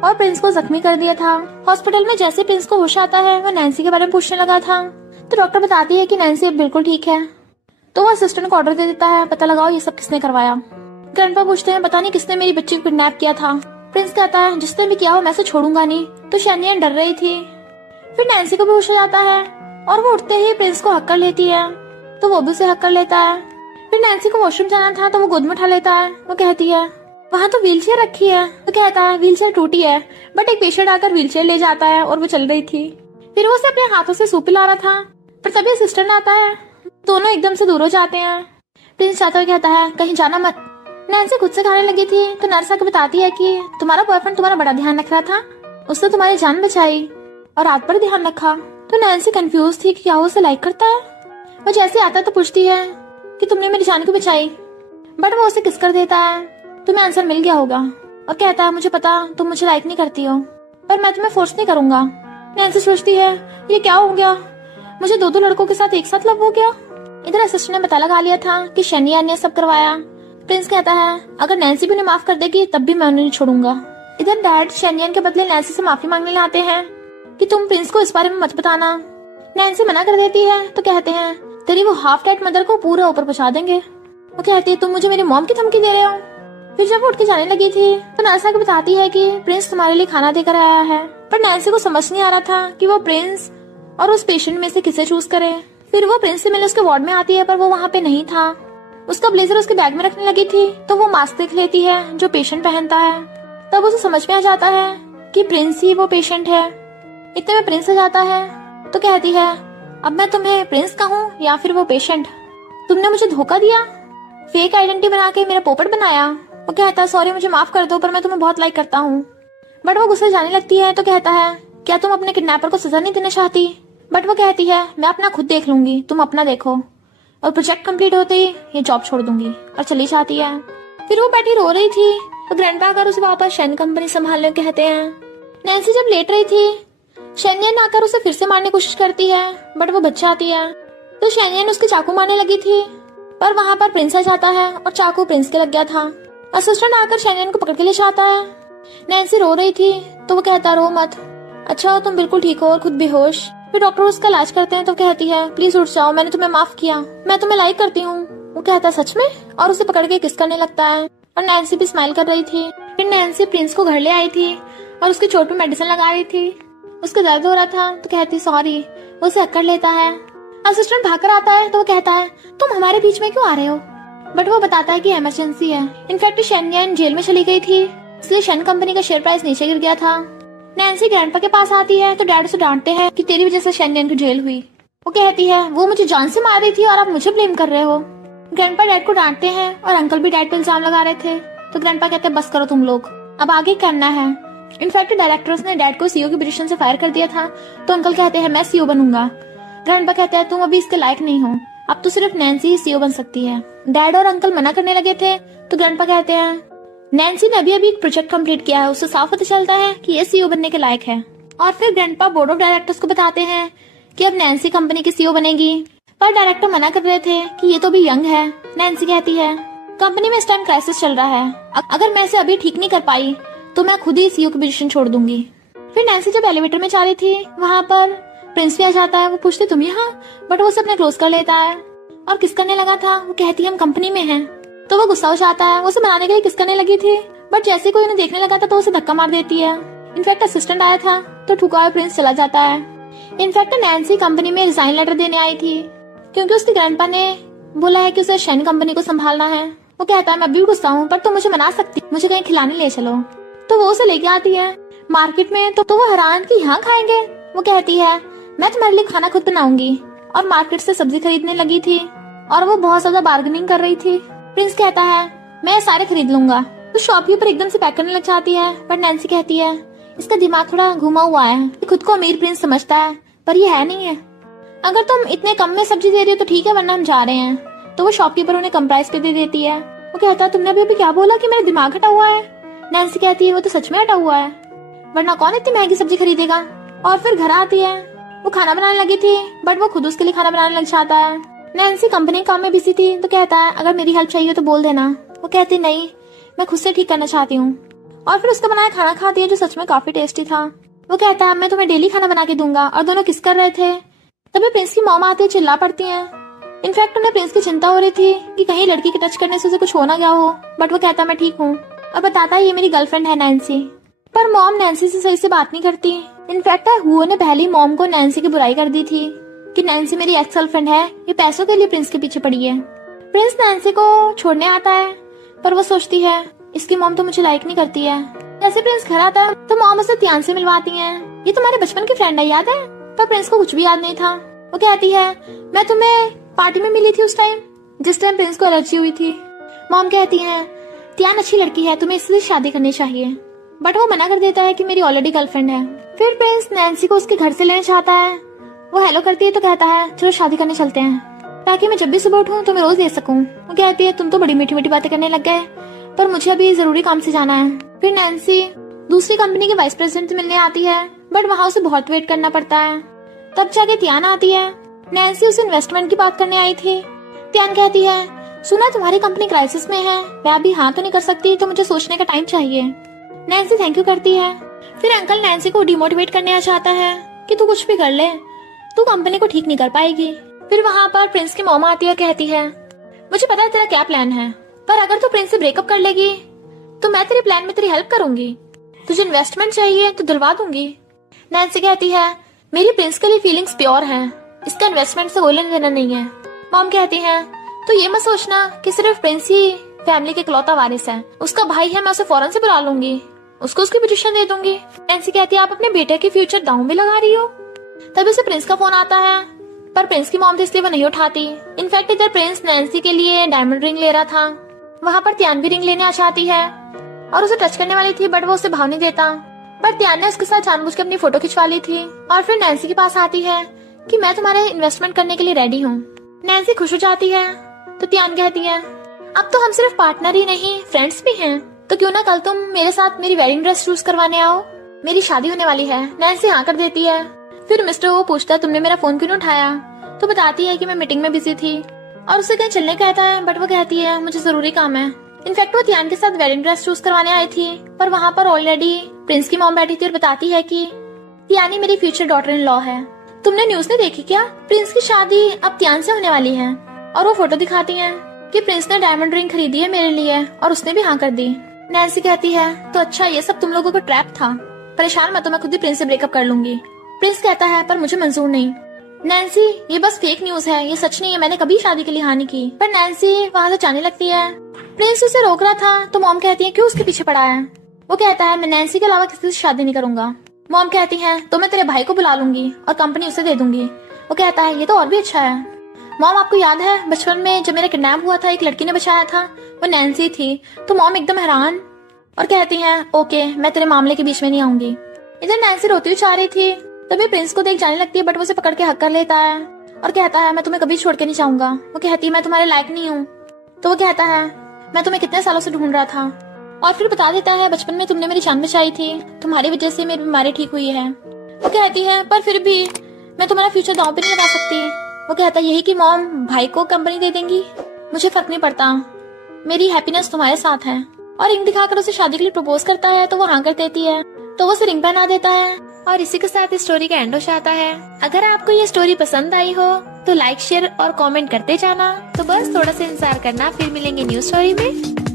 और प्रिंस को जख्मी कर दिया था। हॉस्पिटल में जैसे प्रिंस को होश आता है वो नैन्सी के बारे में पूछने लगा था, तो डॉक्टर बताती है कि नैन्सी अब बिल्कुल ठीक है। तो वो असिस्टेंट को ऑर्डर दे देता है, पता लगाओ ये सब किसने करवाया। ग्रैंडपा पूछते हैं पता नहीं किसने मेरी बच्ची को किडनैप किया था। प्रिंस कहता है जिसने भी किया हो मैं उसे छोड़ूंगा नहीं। तो शैनियन डर रही थी। फिर नैन्सी को भी होश हो जाता है और वो उठते ही प्रिंस को हक कर लेती है, तो वो भी उसे हक कर लेता है। फिर नैन्सी को वॉशरूम जाना था तो वो गोद में उठा लेता है। वो कहती है वहाँ तो व्हीलचेयर रखी है। वो कहता है व्हीलचेयर टूटी है, बट एक पेशेंट आकर व्हीलचेयर ले जाता है और वो चल रही थी। फिर वो उसे अपने हाथों से सूप पिला रहा था, पर तभी असिस्टेंट आता है। दोनों एकदम से दूर हो जाते हैं। प्रिंस चाहता हुआ कहता है कहीं जाना मत। नैन्सी खुद से खाने लगी थी तो नर्स आकर बताती है कि तुम्हारा बॉयफ्रेंड तुम्हारा बड़ा ध्यान रख रहा था, उसने तुम्हारी जान बचाई और रात पर ध्यान रखा। तो नैन्सी कंफ्यूज थी कि क्या वो उसे लाइक करता है। वो जैसे आता तो पूछती है कि तुमने मेरी जान क्यों बचाई, बट वो उसे किस कर देता है। तुम्हें आंसर मिल गया होगा और कहता है मुझे पता तुम मुझे लाइक नहीं करती हो, पर मैं तुम्हें फोर्स नहीं करूंगा। नैन्सी सोचती है ये क्या हो गया, मुझे दो लड़कों के साथ एक साथ लव हो गया। इधर असिस्टेंट ने पता लगा लिया था कि शैनियन ने सब करवाया। प्रिंस कहता है अगर नैन्सी भी उन्हें माफ कर देगी तब भी मैं उन्हें नहीं छोड़ूंगा। इधर डैड शैनियन के बदले नैन्सी से माफी मांगने आते हैं कि तुम प्रिंस को इस बारे में मत बताना। नैन्सी मना कर देती है तो कहते हैं तेरी वो हाफ डेड मदर को पूरा ऊपर पहुंचा देंगे। वो कहती है तुम मुझे मेरी मॉम की धमकी दे रहे हो। फिर जब वो उठ के जाने लगी थी तो नर्सा को बताती है कि प्रिंस तुम्हारे लिए खाना देकर आया है, पर नैन्सी को समझ नहीं आ रहा था कि वो प्रिंस और उस पेशेंट में से किसे चूज करे। फिर वो प्रिंस से मिलने उसके वार्ड में आती है, पर वो वहाँ पे नहीं था। उसका ब्लेजर उसके बैग में रखने लगी थी तो वो मास्क देख लेती है जो पेशेंट पहनता है। तब उसे समझ में आ जाता है कि प्रिंस ही वो पेशेंट है। इतने में प्रिंस आ जाता है तो कहती है अब मैं तुम्हें प्रिंस कहूँ या फिर वो पेशेंट, तुमने मुझे धोखा दिया, फेक आइडेंटिटी बना के मेरा पोपट बनाया। वो कहता है सॉरी मुझे माफ कर दो, पर मैं तुम्हें बहुत लाइक करता हूँ। बट वो गुस्से जाने लगती है तो कहता है क्या तुम अपने किडनैपर को सजा नहीं देना चाहती। बट वो कहती है मैं अपना खुद देख लूंगी, तुम अपना देखो। और प्रोजेक्ट कंप्लीट होते ही ये जॉब छोड़ दूंगी और चली जाती है। फिर वो बैठी रो रही थी तो ग्रैंडपा आकर उसे वापस शैन कंपनी संभालने को कहते हैं। नैन्सी जब लेट रही थी शैनियन आकर उसे फिर से मारने की कोशिश करती है, बट वो बच जाती है। तो शैनियन उसके चाकू मारने लगी थी, पर वहाँ पर प्रिंस आ जाता है और चाकू प्रिंस के लग गया था। असिस्टेंट आकर शैनियन को पकड़ के ले जाता है। नैन्सी रो रही थी तो वो कहता रो मत, अच्छा तुम बिल्कुल ठीक हो और खुद बेहोश। फिर डॉक्टर उसका इलाज करते हैं तो कहती है प्लीज उठ जाओ, मैंने तुम्हें माफ किया, मैं तुम्हें लाइक करती हूँ। वो कहता है सच में, और उसे पकड़ के किस करने लगता है। और नैन्सी भी स्माइल कर रही थी। फिर नैन्सी प्रिंस को घर ले आई थी और उसकी चोट पे मेडिसिन लगा रही थी। उसका दर्द हो रहा था तो कहती सॉरी, वो उसे हक कर लेता है। असिस्टेंट भागकर आता है तो वो कहता है तुम हमारे बीच में क्यों आ रहे हो, बट वो बताता है कि इमरजेंसी है। इनफैक्ट शैनियन जेल में चली गई थी, इसलिए शैन कंपनी का शेयर प्राइस नीचे गिर गया था। नैन्सी ग्रैंडपा के पास आती है तो डैड उसे डांटते हैं कि तेरी वजह से शैनियन की जेल हुई। वो कहती है वो मुझे जान से मार रही थी और आप मुझे ब्लेम कर रहे हो। ग्रैंडपा डैड को डांटते हैं और अंकल भी डैड पे इल्जाम लगा रहे थे। तो ग्रैंडपा कहते हैं बस करो तुम लोग, अब आगे करना है। इनफैक्ट डायरेक्टर्स ने डैड को सीईओ की पोजीशन से फायर कर दिया था, तो अंकल कहते हैं मैं सीईओ बनूंगा। ग्रैंडपा कहते हैं तुम अभी इसके लायक नहीं हो, अब तो सिर्फ नैन्सी ही सीईओ बन सकती है। डैड और अंकल मना करने लगे थे तो ग्रैंडपा कहते हैं नैन्सी ने अभी अभी एक प्रोजेक्ट कंप्लीट किया है, उससे साफ पता चलता है कि ये सीईओ बनने के लायक है। और फिर ग्रैंडपा बोर्ड ऑफ डायरेक्टर्स को बताते हैं कि अब नैन्सी कंपनी की सीईओ बनेगी, पर डायरेक्टर मना कर रहे थे कि ये तो भी यंग है। नैन्सी कहती है कंपनी में इस टाइम क्राइसिस चल रहा है, अगर मैं इसे अभी ठीक नहीं कर पाई तो मैं खुद ही सीईओ की पोजीशन छोड़ दूंगी। फिर नैन्सी जब एलिवेटर में जा रही थी वहाँ पर प्रिंस भी आ जाता है। वो पूछते तुम यहाँ, बट वो उसे अपने क्लोज कर लेता है और किस करने लगा था। वो कहती है हम कंपनी में हैं, तो वो गुस्सा हो जाता है। वो उसे मनाने के लिए किस करने लगी थी, बट जैसे कोई उन्हें देखने लगा था तो उसे धक्का मार देती है। इनफैक्ट असिस्टेंट आया था तो ठुका हुआ प्रिंस चला जाता है। इनफैक्ट नैन्सी कंपनी में रिजाइन लेटर देने आई थी क्योंकि उसके ग्रैंडपा ने बोला है कि उसे शैन कंपनी को संभालना है। वो कहता है मैं भी गुस्सा हूँ, पर तुम मुझे मना सकती, मुझे कहीं खिलाने ले चलो। तो वो उसे लेके आती है मार्केट में, तो वो हैरान कि यहाँ खाएंगे। वो कहती है मैं तुम्हारे लिए खाना खुद बनाऊंगी, और मार्केट से सब्जी खरीदने लगी थी और वो बहुत ज्यादा बार्गेनिंग कर रही थी। प्रिंस कहता है मैं सारे खरीद लूंगा। तो शॉपकीपर एकदम से पैक करने लग जाती है, बट नैन्सी कहती है इसका दिमाग थोड़ा घुमा हुआ है, खुद को अमीर प्रिंस समझता है पर ये है नहीं है। अगर तुम इतने कम में सब्जी दे रही हो तो ठीक है, वरना हम जा रहे हैं। तो वो शॉपकीपर उन्हें कम प्राइस पे दे देती है। वो कहता है तुमने अभी क्या बोला कि मेरा दिमाग हटा हुआ है। नैन्सी कहती है वो तो सच में हटा हुआ है, वरना कौन इतनी महंगी सब्जी खरीदेगा। और फिर घर आती है। वो खाना बनाने लगी थी, बट वो खुद उसके लिए खाना बनाने लग जाता है। नैन्सी कंपनी काम में बिजी थी तो कहता है अगर मेरी हेल्प चाहिए तो बोल देना। वो कहती नहीं, मैं खुद से ठीक करना चाहती हूँ। और फिर उसका बनाया खाना खाती है जो सच में काफी टेस्टी था। वो कहता है मैं तुम्हें डेली खाना बना के दूंगा, और दोनों किस कर रहे थे। तभी प्रिंस की मॉम आती है, चिल्ला पड़ती है इनफैक्ट उन्हें प्रिंस की चिंता हो रही थी कि कहीं लड़की के टच करने से उसे कुछ हो ना गया हो, बट वो कहता मैं ठीक हूँ और बताता ये मेरी गर्लफ्रेंड है नैन्सी। पर मॉम नैन्सी से सही से बात नहीं करती। इनफैक्ट हुओ ने पहले ही मॉम को नैन्सी की बुराई कर दी थी कि नैन्सी मेरी एक्स गर्लफ्रेंड है, ये पैसों के लिए प्रिंस के पीछे पड़ी है। प्रिंस नैन्सी को छोड़ने आता है पर वो सोचती है इसकी मॉम तो मुझे लाइक नहीं करती है। जैसे प्रिंस घर आता है तो मॉम उसे त्यान से मिलवाती है। ये तुम्हारे बचपन की फ्रेंड है याद है? पर प्रिंस को कुछ भी याद नहीं था। वो कहती है मैं तुम्हें पार्टी में मिली थी उस टाइम जिस टाइम प्रिंस को एलर्जी हुई थी। मॉम कहती है त्यान अच्छी लड़की है, तुम्हें इससे शादी करनी चाहिए, बट वो मना कर देता है कि मेरी ऑलरेडी गर्लफ्रेंड है। फिर प्रिंस नैन्सी को उसके घर से लेना चाहता है। वो हेलो करती है तो कहता है चलो शादी करने चलते हैं ताकि मैं जब भी सुबह उठूं तो मैं रोज दे सकूं। वो कहती है तुम तो बड़ी मीठी मीठी बातें करने लग गए, पर मुझे अभी जरूरी काम से जाना है। फिर नैन्सी दूसरी कंपनी के वाइस प्रेसिडेंट से मिलने आती है, बट वहाँ उसे बहुत वेट करना पड़ता है। तब जाके त्यान आती है। नैन्सी उसे इन्वेस्टमेंट की बात करने आई थी। त्यान कहती है सुना तुम्हारी कंपनी क्राइसिस में है, मैं अभी हाँ तो नहीं कर सकती, तो मुझे सोचने का टाइम चाहिए। नैन्सी थैंक यू करती है। फिर अंकल नैन्सी को डिमोटिवेट करने चाहता है कि तू कुछ भी कर ले, तू कंपनी को ठीक नहीं कर पाएगी। फिर वहाँ पर प्रिंस की मॉम आती है और कहती है मुझे पता है तेरा क्या प्लान है, पर अगर तू प्रिंस से ब्रेकअप कर लेगी तो मैं तेरे प्लान में तेरी हेल्प करूंगी। तुझे इन्वेस्टमेंट चाहिए तो दिलवा दूंगी। नैन्सी कहती है मेरी प्रिंस के लिए फीलिंग्स प्योर हैं, इसका इन्वेस्टमेंट से कोई लेना देना नहीं है। मॉम कहती है तो ये मत सोचना कि सिर्फ प्रिंस ही फैमिली के इकलौता वारिस है, उसका भाई है, मैं उसे फौरन से बुला लूंगी, उसको उसकी पोजीशन दे दूंगी। नैन्सी कहती है आप अपने बेटे के फ्यूचर दांव में लगा रही हो। तभी उसे प्रिंस का फोन आता है, पर प्रिंस की मॉम तो इसलिए वो नहीं उठाती। इनफैक्ट इधर प्रिंस नैन्सी के लिए डायमंड रिंग ले रहा था। वहाँ पर त्यान भी रिंग लेने आ जाती है और उसे टच करने वाली थी, बट वो उसे भाव नहीं देता। पर त्यान ने उसके साथ जानबूझ के अपनी फोटो खिंचवा ली थी और फिर नैन्सी के पास आती है कि मैं तुम्हारे इन्वेस्टमेंट करने के लिए रेडी हूँ। नैन्सी खुश हो जाती है तो त्यान कहती है अब तो हम सिर्फ पार्टनर ही नहीं फ्रेंड्स भी हैं, तो क्यों ना कल तुम मेरे साथ मेरी वेडिंग ड्रेस चूज करवाने आओ, मेरी शादी होने वाली है। नैन्सी हाँ कर देती है। फिर मिस्टर वो पूछता है तुमने मेरा फोन क्यों नहीं उठाया, तो बताती है कि मैं मीटिंग में बिजी थी और उसे कहीं चलने कहता है, बट वो कहती है मुझे जरूरी काम है। इनफैक्ट वो त्यान के साथ वेडिंग ड्रेस चूज करवाने आई थी, पर वहाँ पर ऑलरेडी प्रिंस की मॉम बैठी थी और बताती है कि त्यानी मेरी फ्यूचर डॉटर इन लॉ है। तुमने न्यूज नहीं देखी क्या, प्रिंस की शादी अब त्यान से होने वाली है। और वो फोटो दिखाती है कि प्रिंस ने डायमंड रिंग खरीदी है मेरे लिए और उसने भी हाँ कर दी। नैन्सी कहती है तो अच्छा ये सब तुम लोगों को ट्रैप था, परेशान मत, तो मैं खुद ही प्रिंस से ब्रेकअप कर लूंगी। प्रिंस कहता है पर मुझे मंजूर नहीं। नैन्सी ये बस फेक न्यूज है, ये सच नहीं है, मैंने कभी शादी के लिए हाँ नहीं की। पर नैन्सी वहाँ से जाने लगती है। प्रिंस उसे रोक रहा था तो मॉम कहती है क्यों उसके पीछे पड़ा है। वो कहता है मैं नैन्सी के अलावा किसी से शादी नहीं करूंगा। मॉम कहती है तो मैं तेरे भाई को बुला लूंगी और कंपनी उसे दे दूंगी। वो कहता है ये तो और भी अच्छा है। मॉम आपको याद है बचपन में जब मेरा किडनैप हुआ था एक लड़की ने बचाया था, वो नैन्सी थी। तो मॉम एकदम हैरान और कहती है ओके मैं तेरे मामले के बीच में नहीं आऊंगी। इधर नैन्सी रोती हुई चाह रही थी, तभी प्रिंस को देख जाने लगती है, बट वो उसे पकड़ के हक कर लेता है और कहता है मैं तुम्हें कभी छोड़ के नहीं जाऊंगा। वो कहती है मैं तुम्हारे लायक नहीं हूँ। तो वो कहता है मैं तुम्हें कितने सालों से ढूंढ रहा था, और फिर बता देता है बचपन में तुमने मेरी जान बचाई थी, तुम्हारी वजह से मेरी बीमारी ठीक हुई है। वो कहती है पर फिर भी मैं तुम्हारा फ्यूचर दांव पे नहीं लगा सकती। वो कहता है यही कि मॉम भाई को कंपनी दे देंगी, मुझे फर्क नहीं पड़ता, मेरी हैप्पीनेस तुम्हारे साथ है। और रिंग दिखाकर उसे शादी के लिए प्रपोज करता है तो वो हाँ कर देती है, तो वो उसे रिंग पहना देता है। और इसी के साथ इस स्टोरी का एंड हो जाता है। अगर आपको ये स्टोरी पसंद आई हो तो लाइक शेयर और कमेंट करते जाना। तो बस थोड़ा सा इंतजार करना, फिर मिलेंगे न्यू स्टोरी में।